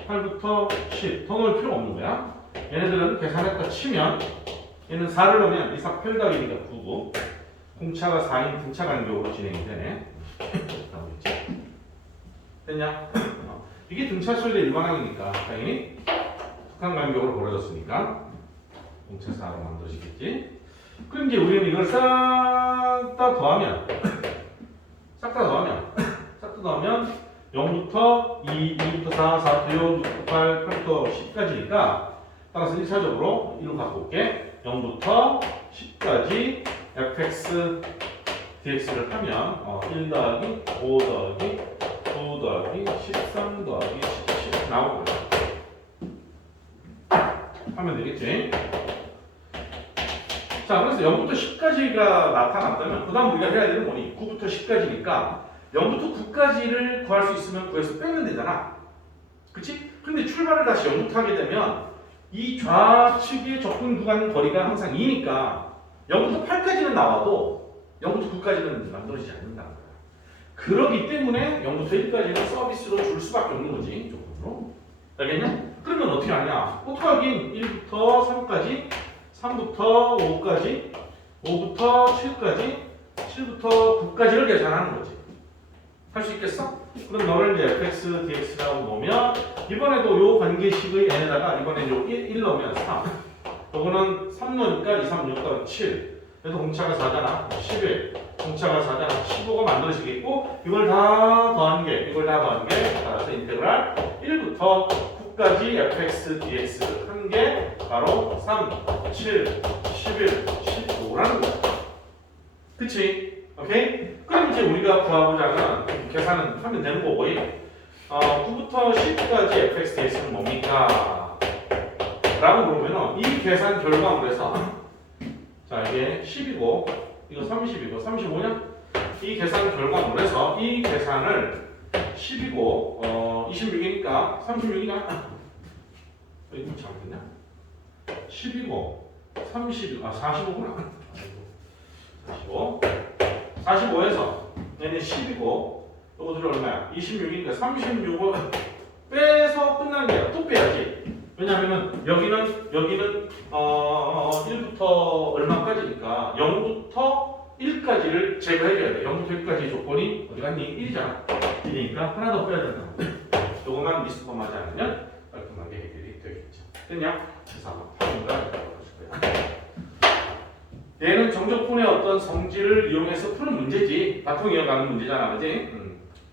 8부터 10. 더 넣을 필요 없는 거야. 얘네들은 계산했다 치면 얘는 4를 넣으면 2, 4, 8 더하기니까 9고 공차가 4인 등차 간격으로 진행이 되네. 나오겠지? 됐냐? 이게 등차 수열의 일반항이니까 당연히 북한 간격으로 벌어졌으니까 공차 4로 만들어지겠지? 그럼 이제 우리는 이걸 싹 다 더하면 싹 다 더하면 0부터 2, 2부터 4, 4부터 6, 6부터 8, 8부터 10까지니까 따라서 1차적으로 1로 갖고 올게. 0부터 10까지 fx dx를 하면 1 더하기 5 더하기 9 더하기 13 더하기 17 나오고 하면 되겠지. 자, 그래서 0부터 10까지가 나타났다면 그 다음 우리가 해야 되는 뭐니? 9부터 10까지니까 0부터 9까지를 구할 수 있으면 구해서 빼면 되잖아. 그치? 근데 출발을 다시 0부터 하게 되면 이 좌측의 접근 구간 거리가 항상 2니까 0부터 8까지는 나와도 0부터 9까지는 만들어지지 않는다는 거야. 그렇기 때문에 0부터 1까지는 서비스로 줄 수밖에 없는 거지. 조건으로. 알겠냐? 그러면 어떻게 하냐? 어떻게 하긴 1부터 3까지 3부터 5까지 5부터 7까지 7부터 9까지를 계산하는 거지. 할 수 있겠어? 그럼 너를 이제 fx dx라고 놓으면 이번에도 요 관계식의 n에다가 이번에 요 1 넣으면 3 요거는 3 넣으니까 2, 3, 6, 6, 7 그래서 공차가 4잖아 11 공차가 4잖아 15가 만들어지겠고 이걸 다 더한 게 따라서 인테그랄 1부터 9까지 fx dx를 한 게 바로 3, 7, 11, 15라는 거야. 그치? 오케이? 그럼 이제 우리가 구하고자 하는 계산은 하면 되는 거고 9부터 10까지 fx dx는 뭡니까? 라고 물으면 이 계산 결과물에서 자 이게 10이고 이거 30이고 35냐? 이 계산 결과물에서 이 계산을 10이고 26이니까 36이냐? 이거 잘못했냐? 10이고 30, 45구나. 45. 45에서 얘는 10이고 이거들이 얼마야? 26이니까 36을 빼서 끝나는 게 아니라 또 빼야지. 왜냐하면 여기는 1부터 얼마까지니까 0부터 1까지를 제거해줘야 돼. 0부터 1까지 조건이 어디 갔니? 1이잖아. 1이니까 하나 더 빼야 된다. 요거만 미스펌하지 않으면 깔끔하게 해결이 되겠죠. 됐냐? 그래서 한번 파문가 보실 거야. 얘는 정적분의 어떤 성질을 이용해서 푸는 문제지. 바통 이어가는 문제잖아, 그지?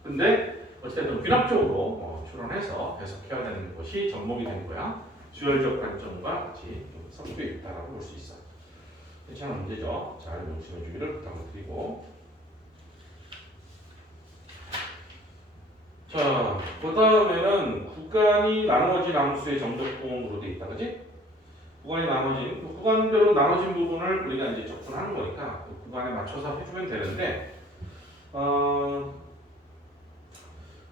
근데 어쨌든 귀납적으로 추론해서 해석해야 되는 것이 접목이 되는 거야. 주열적 관점과 같이 섞여 있다라고 볼 수 있어. 괜찮은 문제죠. 잘 명심해 주기를 부탁드리고. 자, 그 다음에는 구간이 나누어진 함수의 정적분으로 되어 있다, 그지? 구간이 나눠진 구간별로 나눠진 부분을 우리가 이제 접근하는 거니까 그 구간에 맞춰서 해주면 되는데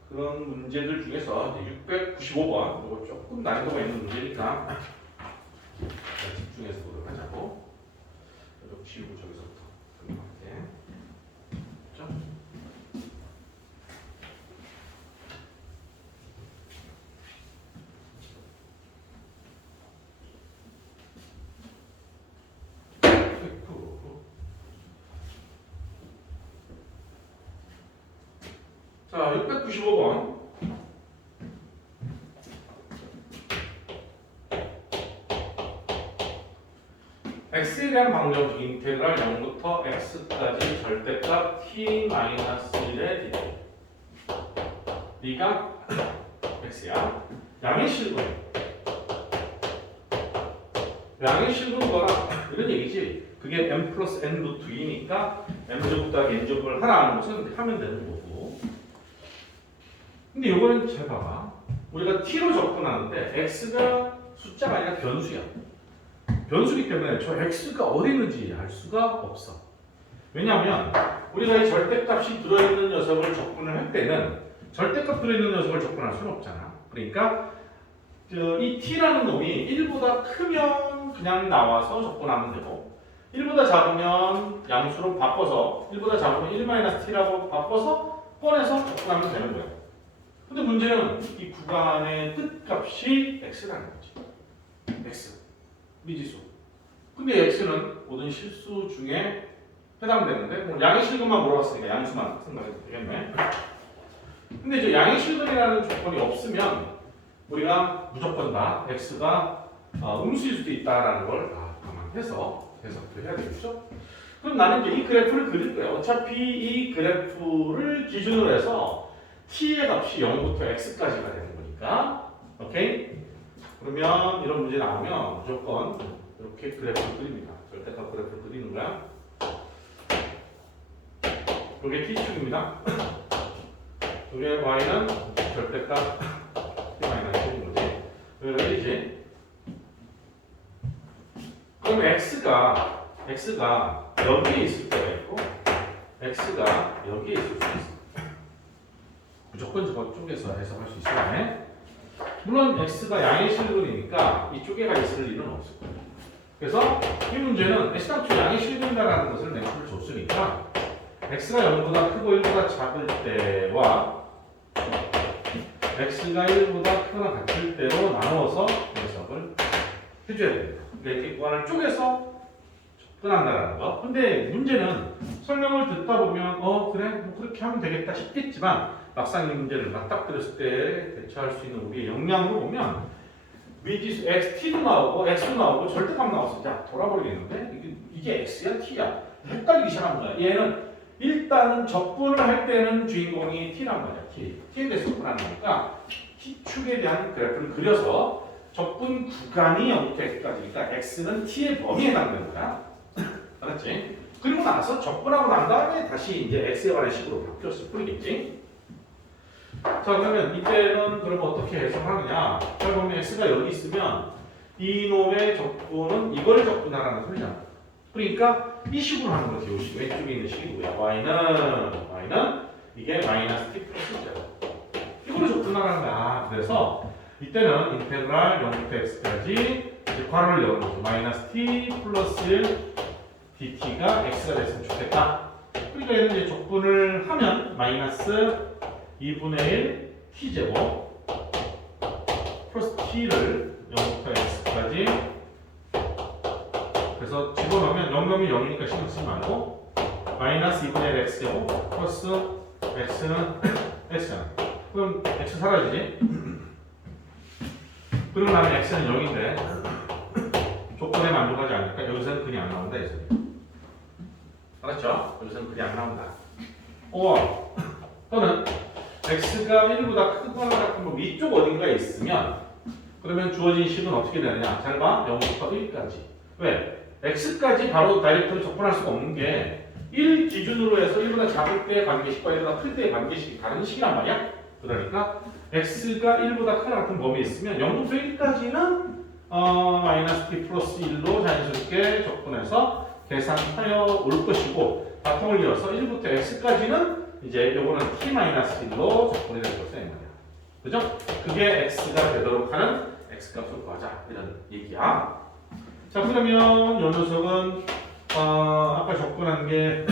그런 문제들 중에서 695번 이거 조금 난이도가 있는 문제니까 집중해서 보도록 하자고. 이거 지우고 저기서부터 끝낼게. 그렇죠? 자, 695번. x에 대한 방정식 인테그랄 0부터 x까지 절대값 t-1의 dt. b가 x야. 양의 실분. 양의 실분거나 이런 얘기지. 그게 m 플러스 n 루트 2니까 m제곱 더하기 n제곱을 하라는 것은 하면 되는 거고. 근데 이거는 잘 봐봐. 우리가 t로 접근하는데 x가 숫자가 아니라 변수야. 변수기 때문에 저 x가 어디 있는지 알 수가 없어. 왜냐하면 우리가 이 절대값이 들어있는 녀석을 접근을 할 때는 절대값 들어있는 녀석을 접근할 수는 없잖아. 그러니까 이 t라는 놈이 1보다 크면 그냥 나와서 접근하면 되고 1보다 작으면 양수로 바꿔서 1보다 작으면 1-t라고 바꿔서 꺼내서 접근하면 되는 거예요. 근데 문제는 이 구간의 끝값이 x라는 거지. x. 미지수. 근데 x는 모든 실수 중에 해당되는데 뭐 양의 실근만 물어봤으니까 양수만 생각해도 되겠네. 근데 이제 양의 실근이라는 조건이 없으면 우리가 무조건 다 x가 음수일 수도 있다라는 걸 감안해서 해석도 해야 되겠죠? 그럼 나는 이제 이 그래프를 그릴 거예요. 어차피 이 그래프를 기준으로 해서 t의 값이 0부터 x까지가 되는 거니까. 오케이? 그러면 이런 문제 나오면 무조건 이렇게 그래프를 그립니다. 절대값 그래프를 그리는 거야. 이게 t축입니다. 이게 y는 절대값 t-1인 거지. 여기가 1이지. 그럼 x가 여기에 있을 때가 있고 x가 여기에 있을 수 있어. 무조건 저쪽에서 해석할 수 있어요. 물론 x가 양의 실근이니까 이쪽에가 있을 일은 없을 거예요. 그래서 이 문제는 애시당초 양의 실근이라는 것을 맹수를 줬으니까 x가 0보다 크고 1보다 작을 때와 x가 1보다 크거나 같을 때로 나누어서 해석을 해줘야 됩니다. 그러니까 이렇게 구간을 쪼개서 접근한다는 거. 근데 문제는 설명을 듣다 보면 그래 뭐 그렇게 하면 되겠다 싶겠지만 막상 이 문제를 맞닥뜨렸을 때 대처할 수 있는 우리의 역량으로 보면 미지수 xt도 나오고 x도 나오고 절대값 나왔을 때 돌아버리겠는데 이게 x야 t야 헷갈리기 시작한 거야. 얘는 일단은 적분을 할 때는 주인공이 t란 말이야. t에 대해서 접근하는 거니까 t축에 대한 그래프를 그려서 적분 구간이 0부터 x까지니까 x는 t의 범위에 해당되는 거야. 알았지? 그리고 나서 접근하고 난 다음에 다시 이제 x에 관한 식으로 바뀌었을 뿐이겠지. 자, 그러면 이때는 그러면 어떻게 해석하느냐? 잘 보면 x가 여기 있으면 이놈의 적분은 이걸 적분하라는 소리잖아. 그러니까 이 식으로 하는 거지. 이 식. 왼쪽에 있는 식이고요. y는 이게 마이너스 t 플러스 0. 이걸로 적분하라는 거야. 그래서 이때는 인테그랄 0부터 x까지 이제 괄호를 열는 거죠. 마이너스 t 플러스 1 dt가 x가 됐으면 좋겠다. 그러니까 얘는 이제 적분을 하면 마이너스 2분의 1 t제곱 플러스 t를 0부터 x까지 그래서 집어넣으면 0놈이 0이니까 신경 쓰지 말고 마이너스 2분의 1 x제곱 플러스 x는 x잖아. 그럼 x 사라지지? 그러고 나면 x는 0인데 조건에 만족하지 않으니까 여기서는 근이 안 나온다 이 소리. 알았죠? 여기서는 근이 안 나온다. 또는 x가 1보다 크거나 같은 거 위쪽 어딘가에 있으면 그러면 주어진 식은 어떻게 되느냐? 잘 봐. 0부터 1까지. 왜? x까지 바로 다이렉트로 접근할 수가 없는 게 1 기준으로 해서 1보다 작을 때의 관계식과 1보다 클 때의 관계식이 다른 식이란 말이야. 그러니까 x가 1보다 크거나 같은 범위에 있으면 0부터 1까지는 마이너스 t 플러스 1로 자연스럽게 접근해서 계산하여 올 것이고 바통을 이어서 1부터 x까지는 이제 요거는 t-1로 접근이 될 것이다 이 말이야. 그죠? 그게 x가 되도록 하는 x값을 구하자 이런 얘기야. 자 그러면 요 녀석은 아까 접근한 게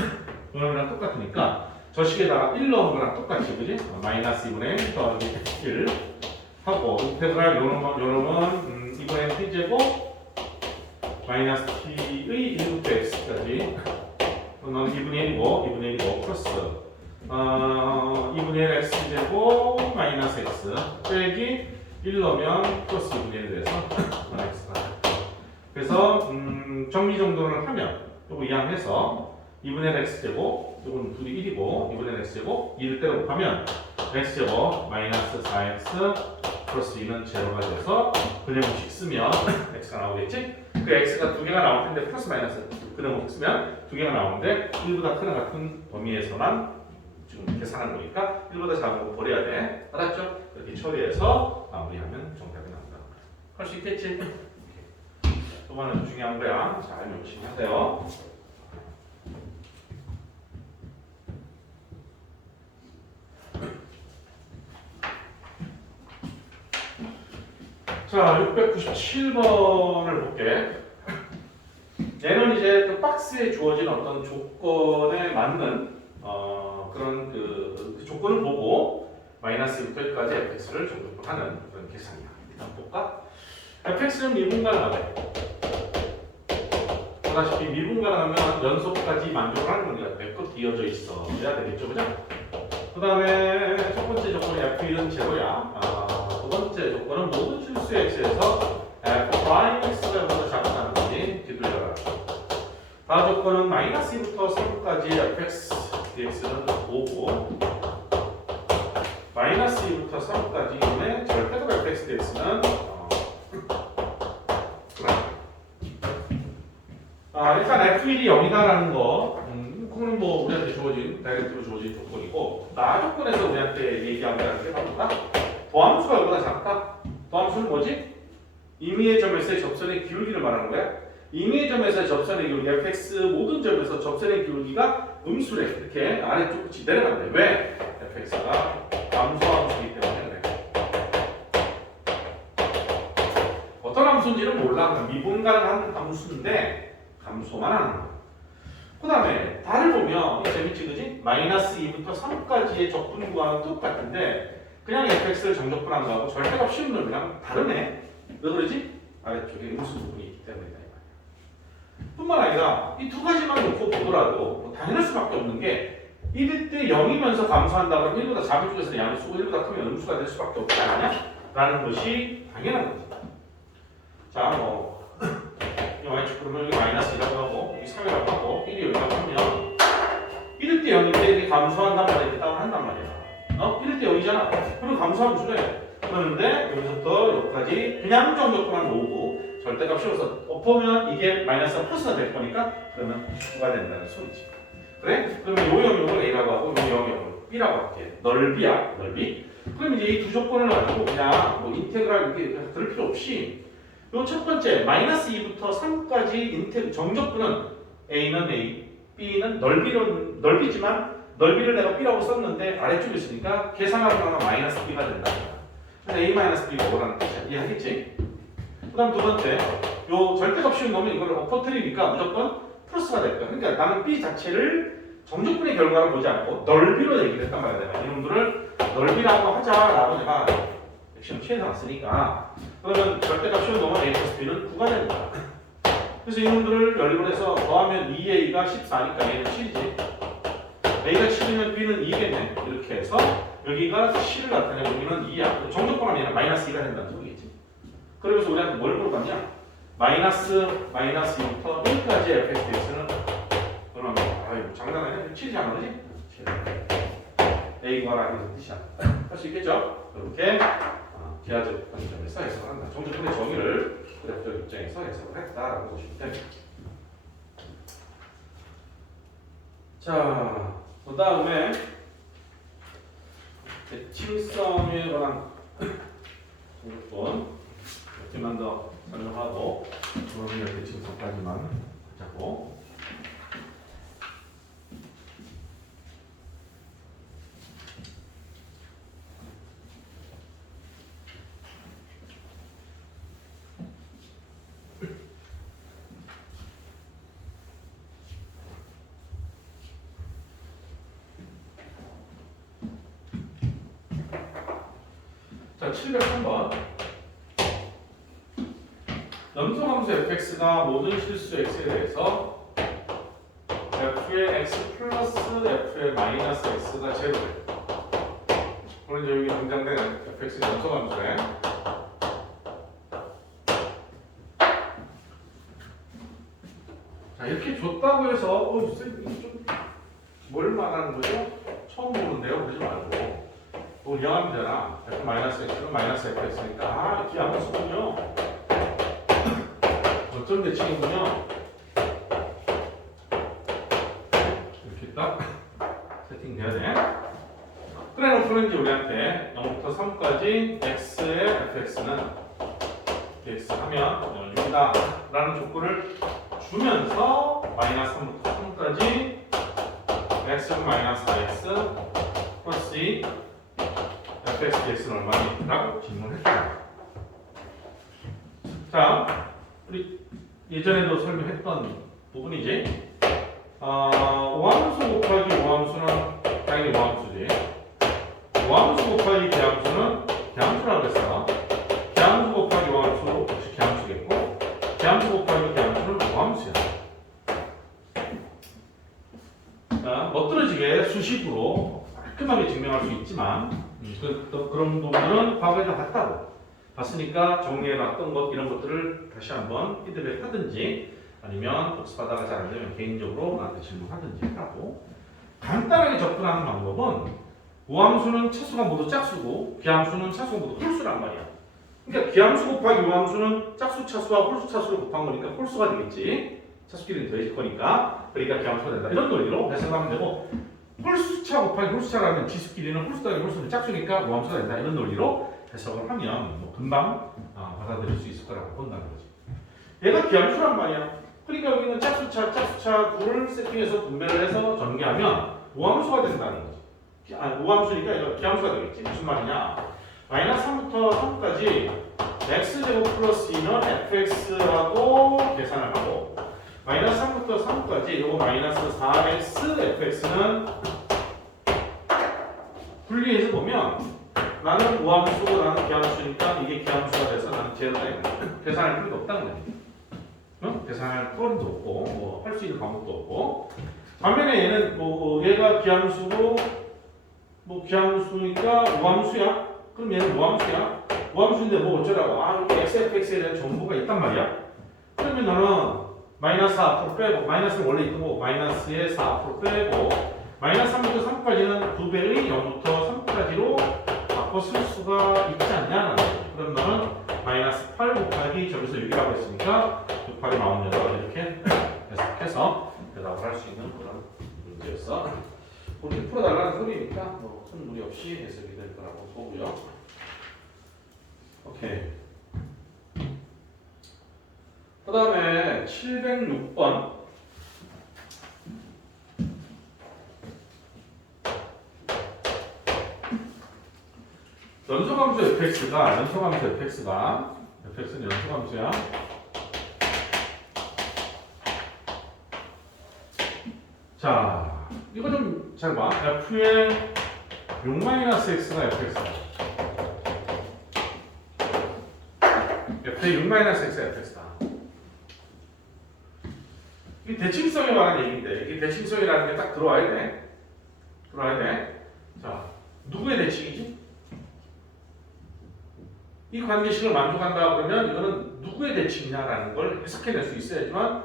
요놈이랑 똑같으니까 저 식에다가 1 넣은 거랑 똑같이 그지? 마이너스 2분의 1 더하기 1 하고 인테그랄 요놈은 2분의 t제곱 마이너스 t의 1부터 x까지 그건 2분의 1이고 플러스 2분의 1 x제곱 마이너스 x 빼기 1 넣으면 플러스 2분의 1 돼서 x가 그래서 정리정돈을 하면 요거 이항해서 2분의 1 x제곱 요건 둘이 1이고 2분의 1 x제곱 2를 때려 곱하면 x제곱 마이너스 4x 플러스 2는 제로가 돼서 근해공식 쓰면 x가 나오겠지? 그 x가 두 개가 나올 텐데 플러스 마이너스 근해공식 쓰면 두 개가 나오는데 1보다 크나 같은 범위에서만 지금 계산한 거니까 1보다 작은 거 버려야 돼. 알았죠? 이렇게 처리해서 마무리하면 정답이 나온다. 할 수 있겠지? 이번은 중요한 거야. 잘 열심히 하세요. 자, 697번을 볼게. 얘는 이제 그 박스에 주어진 어떤 조건에 맞는 그런 그 조건을 보고 마이너스 1부터 1까지 fx를 정족하는 그런 계산이야. 일단 볼까? fx는 미분가능하대. 보다시피 미분가능하면 연속까지 만족을 하는 겁니다. 몇껏 이어져 있어야 되겠죠, 그죠? 그 다음에 첫 번째 조건이 f1은 제로야. 두 번째 조건은 모든 실수 x에서 f 프라임 x가 보다 작다는 거지. 뒤돌려라. 다음 조건은 마이너스 2부터 3까지 fx dx는 5고 마이너스 2부터 3까지의 절대값 fx dx는 일단 f1이 0이다라는 거 그거는 뭐 우리한테 주어진 다이렉트로 주어진 조건이고 나 조건에서 우리한테 얘기한 거라는 게 바로다 도함수가 이거보다 작다. 도함수는 뭐지? 임의의 점에서의 접선의 기울기를 말하는 거야. 임의의 점에서의 접선의 기울기 fx 모든 점에서 접선의 기울기가 음수래. 이렇게 아래쪽 끝이 내려간대. 왜? fx가 감소함수이기 때문에 그래. 어떤 함수인지는 몰라. 미분가능한 함수인데 감소만 하는 거야. 그 다음에 달을 보면 재밌지 그지? 마이너스 2부터 3까지의 적분 구하는 똑같은데 그냥 fx를 정적분한 거하고 절대값 씌우는 놈이랑 다르네. 왜 그러지? 아래쪽에 음수 부분이 있기 때문이다. 뿐만 아니라 이 두 가지만 놓고 보더라도 뭐 당연할 수밖에 없는 게 1일 때 0이면서 감소한다 그러면 1보다 작은 쪽에서는 양수고 1보다 크면 음수가 될 수밖에 없지 않냐? 라는 것이 당연한 거지. 자, 뭐 이 y축 그러면 여기 마이너스 2라고 하고 여기 3이라고 하고 1이 여기라고 하면 1일 때 0일 때 이렇게 감소한단 말이야. 이렇게 다운한단 말이야. 1일 때 0이잖아. 그럼 감소하면 줄래. 그러는데 여기서부터 여기까지 그냥 정적분한 5고 절대값 씌워서 엎으면 이게 마이너스가 플러스가 될 거니까 그러면 9가 된다는 소리지. 그래? 그러면 요 영역을 A라고 하고 요 영역을 B라고 할게. 넓이야, 넓이. 그럼 이제 이 두 조건을 가지고 그냥 뭐 인테그랄 이렇게 그럴 필요 없이 요 첫 번째 마이너스 2부터 3까지 정적분은 A는 A, B는 넓이지만 넓이를 내가 B라고 썼는데 아래쪽에 있으니까 계산하고 나면 마이너스 B가 된다. 그래서 A 마이너스 B가 뭐라는 뜻이야. 이해하겠지? 그 다음 두 번째 요 절대값 씌운 놈은 이거를 엎어뜨리니까 무조건 플러스가 될 거야. 그러니까 나는 B 자체를 정적분의 결과를 보지 않고 넓이로 얘기를 했단 말이야. 내가 이놈들을 넓이라고 하자라고 내가 액션 취해서 왔으니까 그러면 절대값 씌운 놈은 A 플러스 B는 9가 되는 거야. 그래서 이놈들을 연립해서 더하면 2A가 14니까 A는 7이지. A가 7이면 B는 2겠네. 이렇게 해서 여기가 7을 나타내고 여기는 2야. 정적분하면 얘는 마이너스 2가 된다는 소리겠지. 그러면서 우리한테 뭘 물어봤냐? 마이너스 2부터 1까지 fx dx는 그러면 아유 장난하냐? 7이잖아 그지? 7 A 구하라는 뜻이야. 할 수 있겠죠? 이렇게 기하적 관점에서 해석을 한다. 정적분의 정의를 그래프적 입장에서 해석을 했다라고 보시면 됩니다. 자, 그 다음에 대칭성에 관한 정적분 몇 개만 더 설명하고 그러면 대칭성까지만 하자고. 자, 703번. 염소함수 fx가 모든 실수 x에 대해서 f의 x 플러스 f의 마이너스 x가 제로래. 오늘 이제 여기 등장된 fx 염소함수에 자, 이렇게 줬다고 해서 선생님 좀 뭘 말하는 거죠? 처음 보는데요. 그러지 말고 뭐 이해하면 되나? f 마이너스 x는 마이너스 fx니까 이렇게 한번 쓰군요. 어쩜 대칭이군요. 이렇게 딱 세팅돼야 돼. 그래 놓고는 이제 우리한테 0부터 3까지 x의 fx는 dx 하면 6이다 라는 조건을 주면서 마이너스 3부터 3까지 x 마이너스 4x 플러스 2 fx dx는 얼마냐라고 질문했다. 자, 우리 예전에도 설명했던 부분이지. 오함수 곱하기 오함수는 당연히 오함수지. 오함수 곱하기 기함수는 기함수라고 했어. 기함수 곱하기 오함수 역시 기함수겠고, 기함수 곱하기 기함수는 오함수야. 자, 멋들어지게 수식으로 깔끔하게 증명할 수 있지만 그런 부분은 과거에 다 봤으니까 정리해놨던 것 이런 것들을 다시 한번 피드백 하든지 아니면 복습하다가 잘 안되면 개인적으로 나한테 질문하든지 하고, 간단하게 접근하는 방법은 우함수는 차수가 모두 짝수고 기함수는 차수가 모두 홀수란 말이야. 그러니까 기함수 곱하기 우함수는 짝수 차수와 홀수 차수를 곱한 거니까 홀수가 되겠지. 차수끼리는 더해질 거니까. 그러니까 기함수가 된다. 이런 논리로 해석하면 되고, 홀수차 곱하기 홀수차라면 지수끼리는 홀수 더하기 홀수는 짝수니까 우함수가 된다. 이런 논리로 해석을 하면 뭐 금방 받아들일 수 있을 거라고 본다는 거지. 얘가 기함수란 말이야. 그러니까 여기는 짝수차 둘을 세팅해서 분배를 해서 전개하면 우함수가 된다는 거지. 우함수니까 얘가 기함수가 되겠지. 무슨 말이냐? 마이너스 3부터 3까지 x제곱 플러스 2는 fx라고 계산을 하고, 마이너스 3부터 3까지 이거 마이너스 4x fx는 분리해서 보면 나는 우함수고 나는 기함수니까 이게 기함수가 돼서 나는 제로다. 계산할 필요도 없다는 거지. 응? 계산할 거리도 없고 뭐 할 수 있는 방법도 없고, 반면에 얘는 얘가 기함수고 기함수니까 우함수야. 그럼 얘는 우함수야. 우함수인데 뭐 어쩌라고? 여기 xfx에 대한 정보가 있단 말이야. 그러면 나는 마이너스 4 앞으로 빼고, 마이너스는 원래 있고 마이너스에 4 앞으로 빼고, 마이너스 3부터 3까지는 2배의 0부터 3까지로 바꿔 쓸 수가 있지 않냐? 그럼 너는 마이너스 8 곱하기 저기서 6이라고 했으니까 6, 8이 48 이렇게 해석해서 대답을 할 수 있는 그런 문제였어. 우리 풀어달라는 소리니까 뭐 큰 무리 없이 해석이 될 거라고 보고요. 오케이. 그 다음에 706번. 연소함수 fx는 연소함수야. 자, 이거 좀 잘 봐. f의 6-x가 fx다. f의 6-x가 fx다. 이게 대칭성에 관한 얘기인데, 이게 대칭성이라는 게 딱 들어와야 돼. 자, 누구의 대칭이지? 이 관계식을 만족한다 그러면 이거는 누구의 대칭이냐라는 걸 해석해낼 수 있어야지만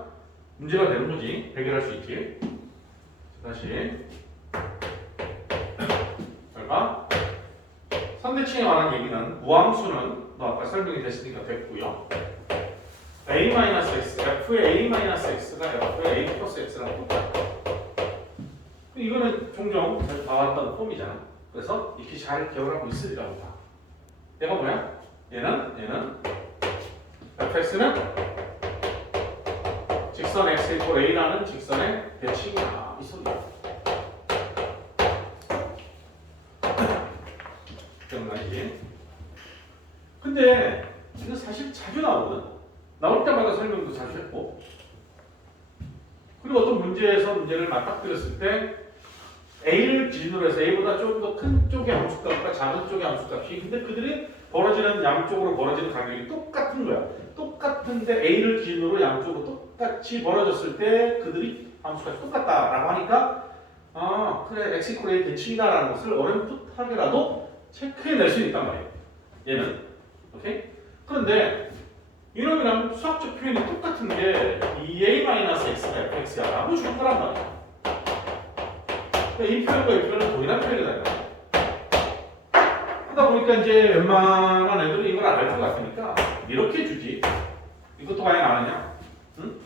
문제가 되는 거지. 해결할 수 있지. 다시 잘 봐. 선대칭에 관한 얘기는 우함수는 너 아까 설명이 됐으니까 됐고요. a-x, f의 a-x가 f의 a 플러스 x랑 똑같다. 이거는 종종 잘 봐왔던 폼이잖아. 그래서 이렇게 잘 기억하고 있으리라고 봐. 얘가 뭐야? 얘는 fx는 직선 x 이퀄 a라는 직선의 대칭이야. 이 소리야. 기억나지? 근데 이거 사실 자주 나오거든. 나올 때마다 설명도 자주 했고, 그리고 어떤 문제에서 문제를 맞닥뜨렸을 때 a를 기준으로 해서 a보다 좀 더 큰 쪽의 함수값과 작은 쪽의 함수값이, 근데 그들이 벌어지는 양쪽으로 벌어지는 간격이 똑같은 거야. 똑같은데 a를 기준으로 양쪽으로 똑같이 벌어졌을 때 그들이 함수값이 똑같다라고 하니까 그래 x 이퀄 a 대칭이다라는 것을 어렴풋하게라도 체크해낼 수 있단 말이에요. 얘는 오케이? 그런데 이놈이랑 수학적 표현이 똑같은 게 2a-x가 fx야 라고 줄 거란 말이야. 이 표현과 이 표현은 동일한 표현이다. 하다 보니까 이제 웬만한 애들은 이걸 안 할 것 같으니까 이렇게 주지. 이것도 과연 아느냐? 응?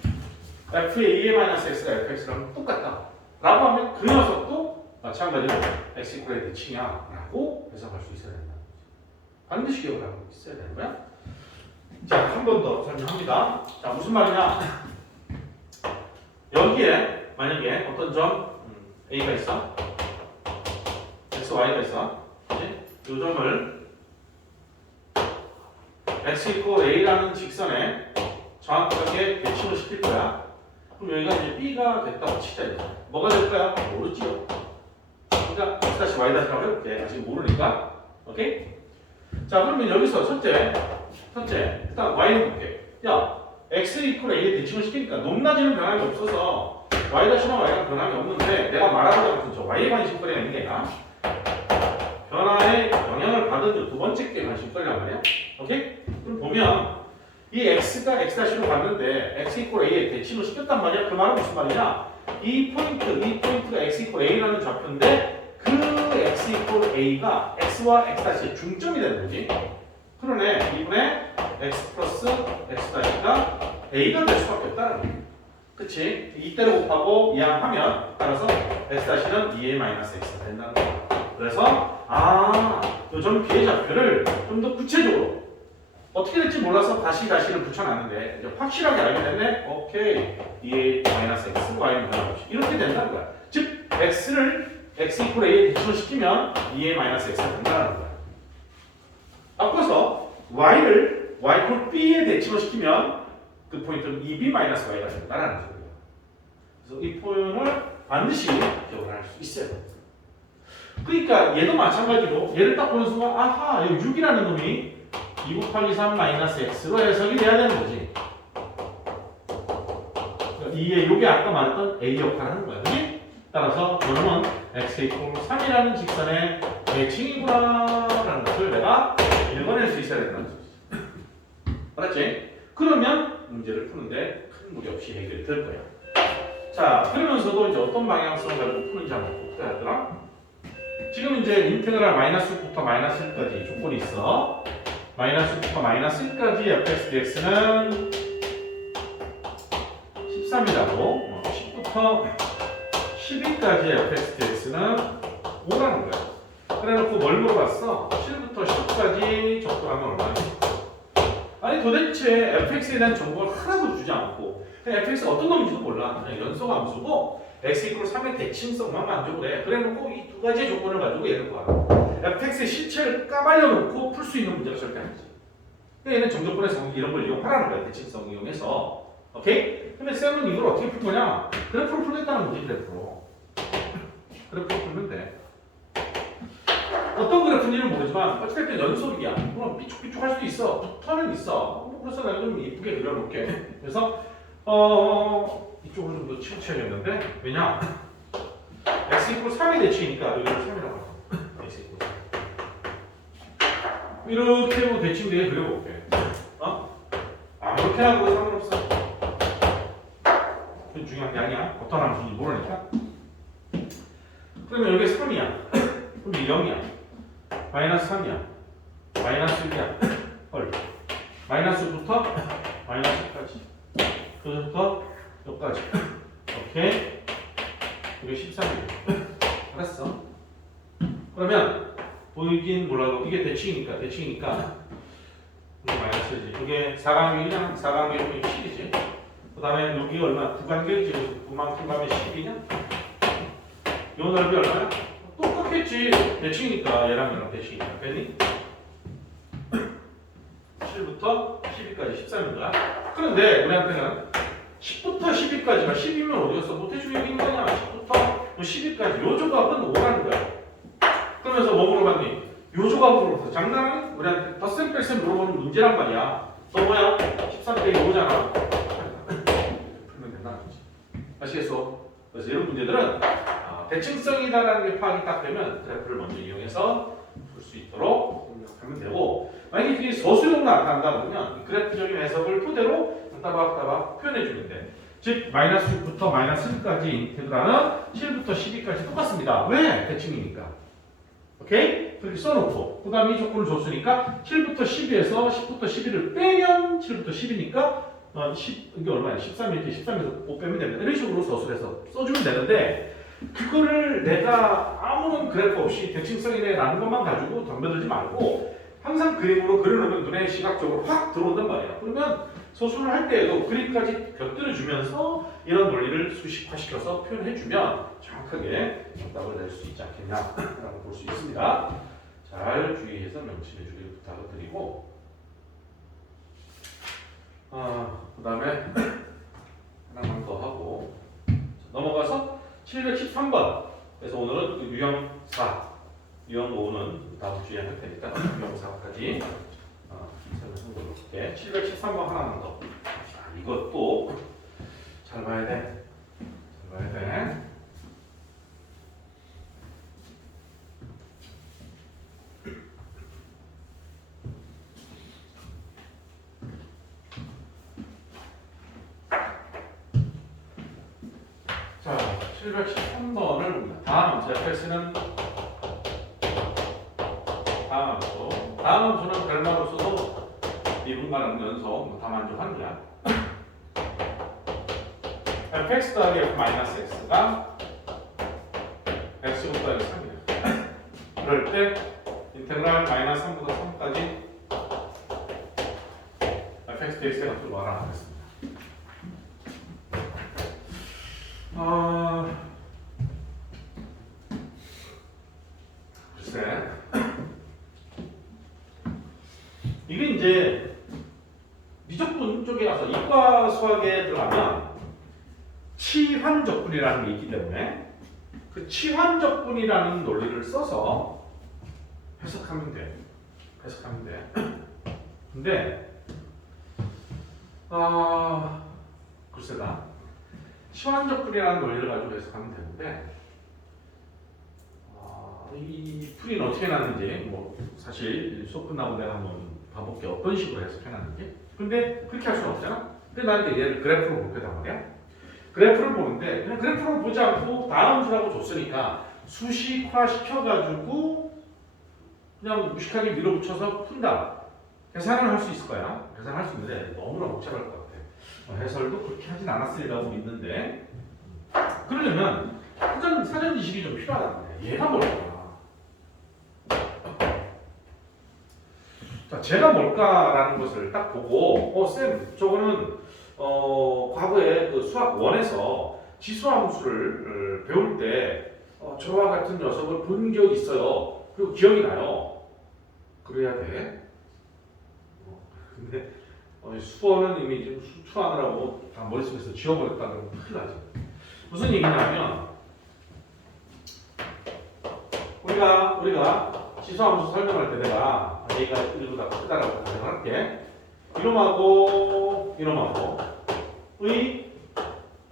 f의 a-x가 fx랑 똑같다 라고 하면 그 녀석도 마찬가지로 x 이퀄 a 대칭이야 라고 해석할 수 있어야 된다. 반드시 기억을 하고 있어야 되는 거야. 자, 한 번 더 설명합니다. 자, 무슨 말이냐? 여기에 만약에 어떤 점 A가 있어, X, Y가 있어, 이 점을 X 이퀄 A라는 직선에 정확하게 배치를 시킬 거야. 그럼 여기가 이제 B가 됐다고 치자 이제. 뭐가 될까요? 모르지요. 그러니까 X 다시 Y 다시라고 해볼게. 아직 모르니까. 오케이? 자 그러면 여기서 첫째 일단 Y는 볼게. 야 X 이퀄 A에 대칭을 시키니까 높낮이는 변함이 없어서 Y 다시나 Y가 변함이 없는데 내가 말하고자 같은 저 Y의 관심거리가 있는 게 아니라 변화에 영향을 받은 두 번째 게 관심거리란 말이야. 오케이? 그럼 보면 이 X가 X-로 갔는데 X 이퀄 A에 대칭을 시켰단 말이야. 그 말은 무슨 말이냐? 이 포인트가 X 이퀄 A라는 좌표인데 그 X 이퀄 A가 X와 X-의 중점이 되는 거지. 그러네. 이번에 X 플러스 X-가 A가 될 수밖에 없다는 거야. 그치? 이대로 곱하고 이항하면 따라서 X-는 2A-X가 된다는 거야. 그래서 요점 비의 좌표를 좀 더 구체적으로 어떻게 될지 몰라서 다시를 붙여놨는데 이제 확실하게 알게 됐네. 오케이. 2A-X, Y는 변함없이 이렇게 된다는 거야. 즉 X를 X 이퀄 A에 대칭을 시키면 2A-X가 된다는 거야. 바꿔서 Y를 Y 이퀄 B에 대칭을 시키면 그 포인트는 2B-Y가 된다는 거예요. 그래서 이 포용을 반드시 기억을 할 수 있어야 돼요. 그러니까 얘도 마찬가지로 얘를 딱 보는 순간 아하 여기 6이라는 놈이 2 곱하기 3 마이너스 x로 해석이 돼야 되는 거지. 이게 요게 아까 말했던 a 역할을 하는 거야. 그지? 따라서 요놈은 x 이퀄 3이라는 직선의 대칭이구나라는 것을 내가 읽어낼 수 있어야 된다는 소리지. 알았지? 그러면 문제를 푸는데 큰 무리 없이 해결이 될 거야. 자, 그러면서도 이제 어떤 방향성을 가지고 푸는지 한번 볼까 하더라. 지금 이제 인테그랄 마이너스부터 마이너스 1까지 조건이 있어. 마이너스부터 마이너스 1까지 fx dx는 13이라고 10부터 12까지 fx dx는 5라는 거야. 그래놓고 뭘 물어봤어? 7부터 10까지 적분하면 얼마냐? 아니 도대체 fx에 대한 정보를 하나도 주지 않고 그냥 fx가 어떤 놈인지도 몰라. 그냥 연속 함수고 x 이퀄 3의 대칭성만 만족을 해. 그래놓고 이 두 가지의 조건을 가지고 얘를 봐. fx의 실체를 까발려 놓고 풀 수 있는 문제가 절대 아니지. 얘는 정적분해서 이런 걸 이용하라는 거야. 대칭성 이용해서. 오케이? 근데 쌤은 이걸 어떻게 풀 거냐? 그래프로 풀겠다는 거지, 그래프로. 그래프로 풀면 돼. 어떤 그래프인지는 모르지만 어쨌든 연속이야. 그럼 삐죽삐죽할 수도 있어. 붙어는 있어. 그래서 내가 좀 이쁘게 그려놓을게. 그래서 이쪽으로 좀 더 치우쳐야겠는데 왜냐? x 이퀄 3의 대칭이니까 여기를 3이라고 하죠. x 이퀄 3 이렇게 뭐 대칭되게 그려볼게. 아무렇게 하고 상관없어. 그건 중요한 게 아니야. 어떤 함수인지 모르니까. 그러면 여기 3이야. 그럼 이게 0이야. 마이너스 3이야. 마이너스 1이야. 헐. 마이너스부터 마이너스까지. 그부터 여기까지. 오케이. 이게 13이에요. 알았어. 그러면 보이긴 몰라도 이게 대칭이니까 이게 마이너스지. 이게 4간격이냐? 4간격이면 10이지. 그 다음에 여기 얼마? 9간격이지. 9만큼 가면 10이냐? 요 넓이 얼마야? 똑같겠지. 대칭이니까 얘랑 대칭이니까. 됐니? 7부터 12까지 13인가? 그런데 우리한테는 10부터 12까지가 10이면 어디 갔어? 모태중 여기 있는 거냐? 10부터 12까지 요 조각은 5라는 거야. 그러면서 뭐 물어봤니? 요 조각으로 물어봤어. 장난은 우리한테 덧셈 뺄셈 물어보는 문제란 말이야. 너 뭐야? 13 빼기 5잖아. 풀면 된다는 거지. 아시겠어? 그래서 이런 문제들은 대칭성이다라는 게 파악이 딱 되면 그래프를 먼저 이용해서 풀 수 있도록 하면 되고, 만약에 그게 소수용으로 나타난다 그러면 그래프적인 해석을 토대로 따박따박 표현해 주면 돼. 즉 마이너스 6부터 마이너스 1까지 인테그랄은 7부터 12까지 똑같습니다. 왜? 대칭이니까. 오케이? 그렇게 써놓고 그 다음에 이 조건을 줬으니까 7부터 12에서 10부터 11을 빼면 7부터 10이니까 10, 이게 얼마야? 13 이렇게 13에서 5 빼면 됩니다. 이런 식으로 서술해서 써주면 되는데, 그거를 내가 아무런 그래프 없이 대칭성이네라는 것만 가지고 덤벼들지 말고 항상 그림으로 그려놓으면 눈에 시각적으로 확 들어온단 말이야. 그러면 소수를 할 때에도 그림까지 곁들여주면서 이런 논리를 수식화시켜서 표현해주면 정확하게 정답을 낼 수 있지 않겠냐라고 볼 수 있습니다. 잘 주의해서 명심해주길 부탁을 드리고, 그 다음에 하나만 더 하고 넘어가서 713번. 그래서 오늘은 그 유형 4, 유형 5는 다음 주에 할 테니까 유형 4까지 생각해볼게. 713번 하나만 더. 자, 이것도 잘 봐야 돼. 잘 봐야 돼. 자, 713번을 봅니다. 다음 fx는 다음 함수는 별말로 써도 미분가는 연속 다 만족하는 거야. fx 더하기 f 마이너스 x가 x 곱하기 3이야. 그럴 때 인테그랄 마이너스 3보다 3까지 fx dx의 값을 구하라 하겠습니다. 글쎄, 이게 이제 미적분 쪽에 가서 이과 수학에 들어가면 치환적분이라는 게 있기 때문에 그 치환적분이라는 논리를 써서 해석하면 돼. 해석하면 돼. 근데 글쎄다. 치환적분이라는 논리를 가지고 해석하면 되는데 이 풀이는 어떻게 났는지 뭐 사실 수업 끝나고 내가 한번 봐볼게. 어떤 식으로 해석해놨는지. 근데 그렇게 할 수는 없잖아. 근데 나한테 얘를 그래프로 볼 거단 말이야. 그래프를 보는데 그냥 그래프를 보지 않고 다음 수라고 줬으니까 수식화 시켜가지고 그냥 무식하게 밀어붙여서 푼다. 계산을 할 수 있을 거야. 계산할 수 있는데 너무나 복잡할 것 같아. 해설도 그렇게 하진 않았으리라고 믿는데 그러려면 사전 지식이 좀 필요하단 말이야. 얘가 뭘까? 자, 제가 뭘까라는 것을 딱 보고 쌤 저거는 과거에 그 수학 1에서 지수함수를 배울 때 저와 같은 녀석을 본 기억이 있어요. 그리고 기억이 나요. 그래야 돼. 근데 수어는 이미 지금 수투하느라고 다 머릿속에서 지워버렸다 그러면 큰일 나죠. 무슨 얘기냐면 우리가 지수함수 설명할 때 내가 A가 1보다 크다라고 가정할게. 이놈하고 의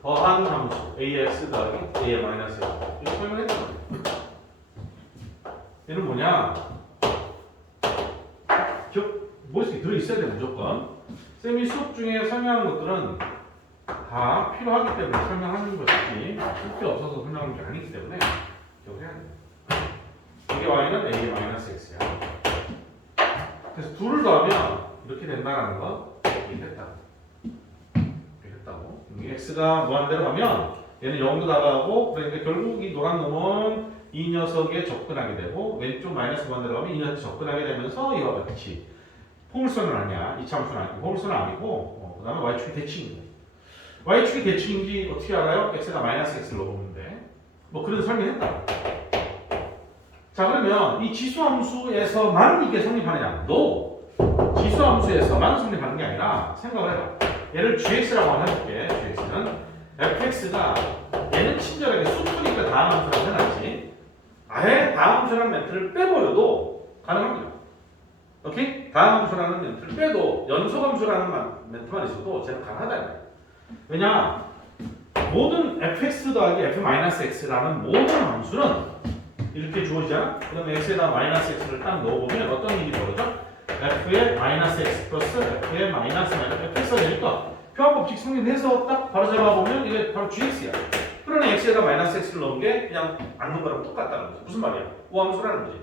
더한 함수 ax 더하기 a의 마이너스 이거 설명했잖아. 얘는 뭐냐? 머릿속에 들어있어야 돼 무조건. 쌤이 수업 중에 설명하는 것들은 다 필요하기 때문에 설명하는 것이지 필요 없어서 설명하는 게 아니기 때문에 기억을 해야 돼. 이게 y는 a의 마이너스 x야. 그래서 둘을 더하면 이렇게 된다는 거 이렇게 됐다고. x가 무한대로 가면 얘는 0도 다가가고 그러니까 결국 이 노란 놈은 이 녀석에 접근하게 되고 왼쪽 마이너스 무한대로 가면 이 녀석에 접근하게 되면서 이와 같이 포물선은 아니야. 이차함수는 아니고 포물선은 아니고 그 다음에 y축이 대칭인 거예요. y축이 대칭인지 어떻게 알아요? x가 마이너스 x를 넣어보는데 뭐 그런 설명했다. 자 그러면 이 지수함수에서만 이게 성립하느냐? No. 지수함수에서만 성립하는 게 아니라 생각을 해봐. 얘를 gx라고 한번 해볼게. gx는 fx가 얘는 친절하게 수프니까 다음 함수라고 해놨지. 아예 다음 함수라는 멘트를 빼버려도 가능합니다. 오케이? 다음 함수라는 멘트를 빼도 연속함수라는 멘트만 있어도 쟤는 가능하다. 왜냐? 모든 fx 더하기 f-x라는 모든 함수는 이렇게 주어지잖아? 그 다음에 x에다 마이너스 x를 딱 넣어보면 어떤 일이 벌어져? f의 마이너스 x 플러스 f의 마이너스 fx가 되니까 표현법칙 성립해서 딱 바로 잡아보면 이게 바로 gx야. 그러니 x에다 마이너스 x를 넣은 게 그냥 안 넣은 거랑 똑같다는 거지. 무슨 말이야? 우함수라는 거지.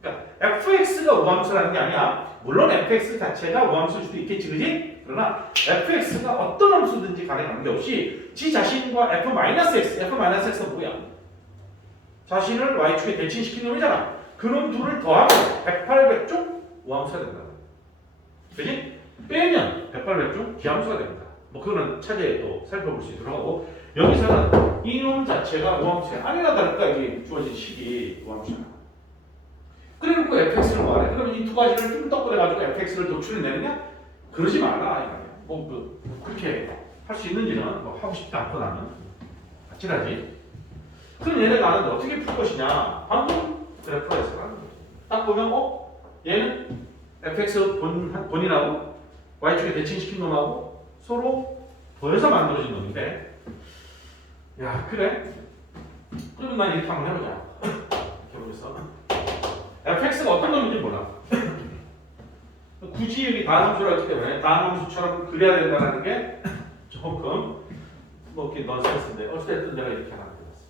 그러니까 fx가 우함수라는 게 아니야. 물론 fx 자체가 우함수일 수도 있겠지, 그지? 그러나 fx가 어떤 함수든지 간에 관계없이 지 자신과 f-x가 뭐야? 자신을 y축에 대칭시킨 놈이잖아. 그놈 둘을 더하면 108백중 우함수가 된다. 그지? 빼면 108백중 기함수가 됩니다. 뭐 그거는 차제에 또 살펴볼 수 있도록 하고 여기서는 이놈 자체가 우함수가 아니나 다를까 이게 주어진 식이 우함수야. 그래놓고 fx를 말해. 그러면 이 두 가지를 좀 덕분해가지고 fx를 도출해내느냐? 그러지 말라. 뭐 그렇게 할 수 있는지는 뭐 하고 싶지 않고 나는 아찔하지. 그럼 얘네가 아는데 어떻게 풀 것이냐? 방금 그래프에서 하는 거지. 딱 보면 얘는 fx 본인하고 y축에 대칭시킨 놈하고 서로 더해서 만들어진 놈인데, 야 그래? 그러면 난 이렇게 한번 해보자. 이렇게 해보겠어. fx가 어떤 놈인지 몰라. 굳이 여기 다함수라기 때문에 다함수처럼 그려야 된다는 게 조금 뭐 이렇게 넌센스인데, 어쨌든 내가 이렇게 하나 그렸어.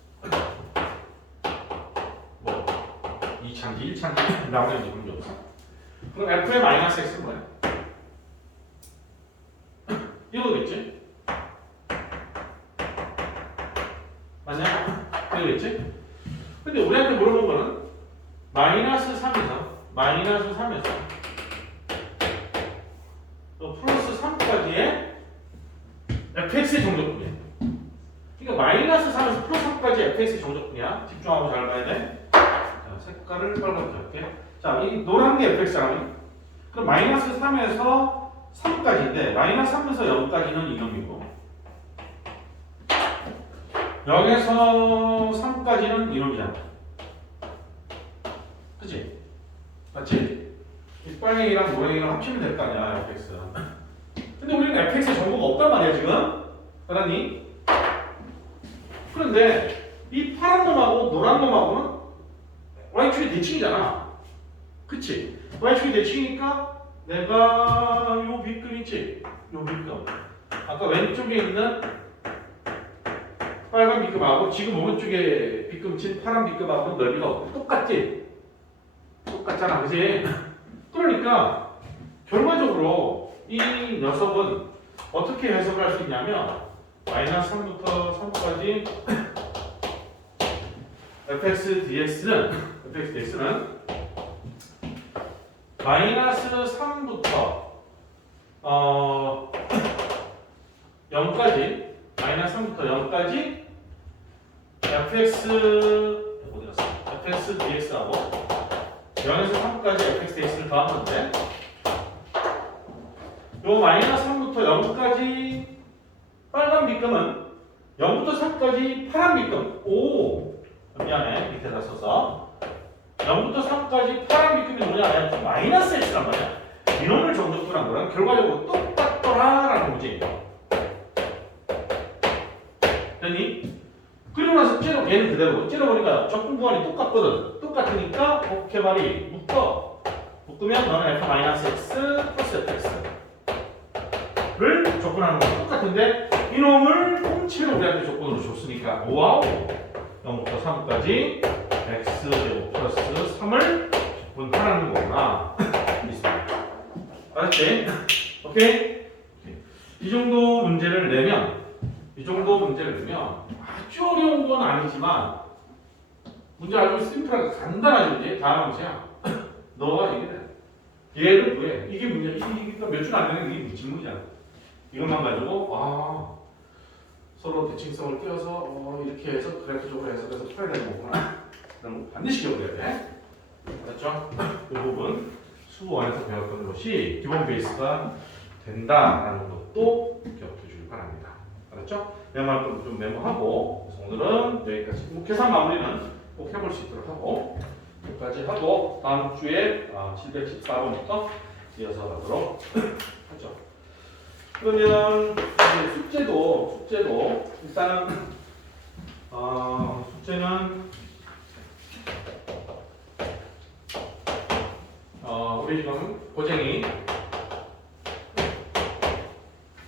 뭐 2차인지 1차인지 나오는지 문제 없어. 그럼 f의 마이너스 x는 뭐야? 이거겠지? 맞냐? 이거겠지? 근데 우리한테 물어본 거는 마이너스 3에서 플러스 3까지의 fx의 정적분이야. 그러니까 마이너스 3에서 플러스 3까지 fx의 정적분이야. 집중하고 잘 봐야 돼. 자, 색깔을 빨갛게 할게. 자, 이 노란 게 fx라면, 그럼 마이너스 3에서 3까지인데 마이너스 3에서 0까지는 이놈이고 0에서 3까지는 이놈이잖아. 그치? 맞지? 이 빨갱이랑 노랭이랑 합치면 될 거 아니야, fx. 근데 우리는 fx의 정보가 없단 말이야, 지금. 알았니? 그런데 이 파란 놈하고 노란 놈하고는 y축이 대칭이잖아. 그치? y축이 대칭이니까 내가 요 빗금 있지? 요 빗금. 아까 왼쪽에 있는 빨간 빗금하고 지금 오른쪽에 빗금 친 파란 빗금하고는 넓이가 똑같지? 똑같잖아, 그치? 그러니까 결과적으로 이 녀석은 어떻게 해석을 할 수 있냐면 마이너스 3부터 3까지 fx dx는 마이너스 3부터 0까지 마이너스 3부터 0까지 fx dx하고 0에서 3까지 fx dx를 더한 건데, 요 마이너스 3부터 0까지 빨간 빗금은 0부터 3까지 파란 빗금. 오, 미안해, 밑에다 써서 0부터 3까지 파란 빗금이 뭐냐? 마이너스 x란 말이야. 이놈을 정적분한 거랑 결과적으로 똑같더라라는 거지. 됐니? 그리고 나서 얘는 그대로 찔러보니까 적분 구간이 똑같거든. 똑같으니까 곱해발이 묶으면 너는 f-x 플러스 fx를 적분하는 건 똑같은데 이놈을 통째로 우리한테 조건으로 줬으니까 와우, 0부터 3까지 x제곱 플러스 3을 적분하라는 거구나. 알았지? 오케이? 이 정도 문제를 내면 아주 어려운 건 아니지만 문제 아주 심플하게 간단하지. 이제 다음 문제야. 너가 얘기해. 얘를 구해. 이게 문제야. 이게 몇 줄 안 되는 게 질문이잖아. 이것만 가지고 서로 대칭성을 띄워서 이렇게 해서 그래프적으로 해석해서 풀어야 되는 거구나. 그럼 반드시 기억해야 돼. 알았죠? 이 부분 수원에서 배웠던 것이 기본 베이스가 된다라는 것도 기억해 주길 바랍니다. 알았죠? 내말도 좀 메모하고, 그래서 오늘은 여기까지. 계산 마무리는 꼭 해볼 수 있도록 하고, 여기까지 하고 다음 주에 714번부터 이어서 가도록 하죠. 그러면 숙제도 일단은 숙제는 우리 지금 고쟁이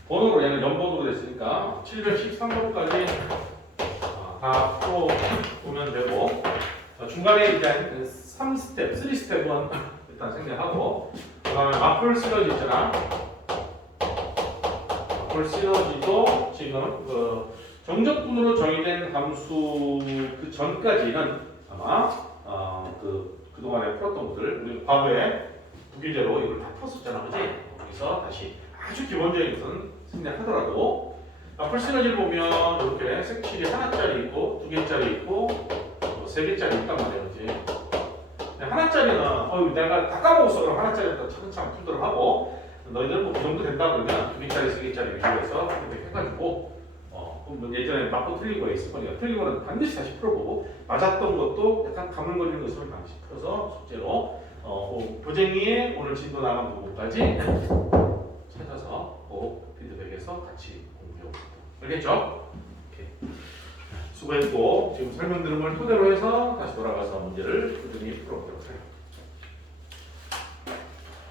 번호로 얘는 연번으로 됐으니까 713번까지 다 풀어보면 되고, 중간에 이제 3스텝은 일단 생략하고, 그 다음에 마플 시너지 있잖아. 마플 시너지도 지금 정적분으로 정의된 함수 그 전까지는 아마 그동안에 풀었던 것들, 우리 과거에 부기제로 이걸 다 풀었었잖아, 그지? 여기서 다시 아주 기본적인 것은 생략하더라도 마플 시너지를 보면 이렇게 색칠이 하나짜리 있고, 2개짜리 있고, 3개짜리 있단 말이야, 그지? 하나짜리는 내가 다 까먹었어. 그럼 하나짜리부터 차근차근 풀도록 하고, 너희들은 뭐 그 정도 된다 그러면 2개짜리, 3개짜리 위주로 해서 이렇게 해가지고 그럼 예전에 맞고 틀린 거에 있을 거니까 틀린 거는 반드시 다시 풀어보고 맞았던 것도 약간 가물거리는 것을 반드시 풀어서 숙제로 교쟁이의 오늘 진도 나간 부분까지 찾아서 꼭 피드백해서 같이 공부해봅니다. 알겠죠? 오케이. 수고했고 지금 설명 들은 걸 토대로 해서 다시 돌아가서 문제를 꾸준히 풀어보도록 할게요.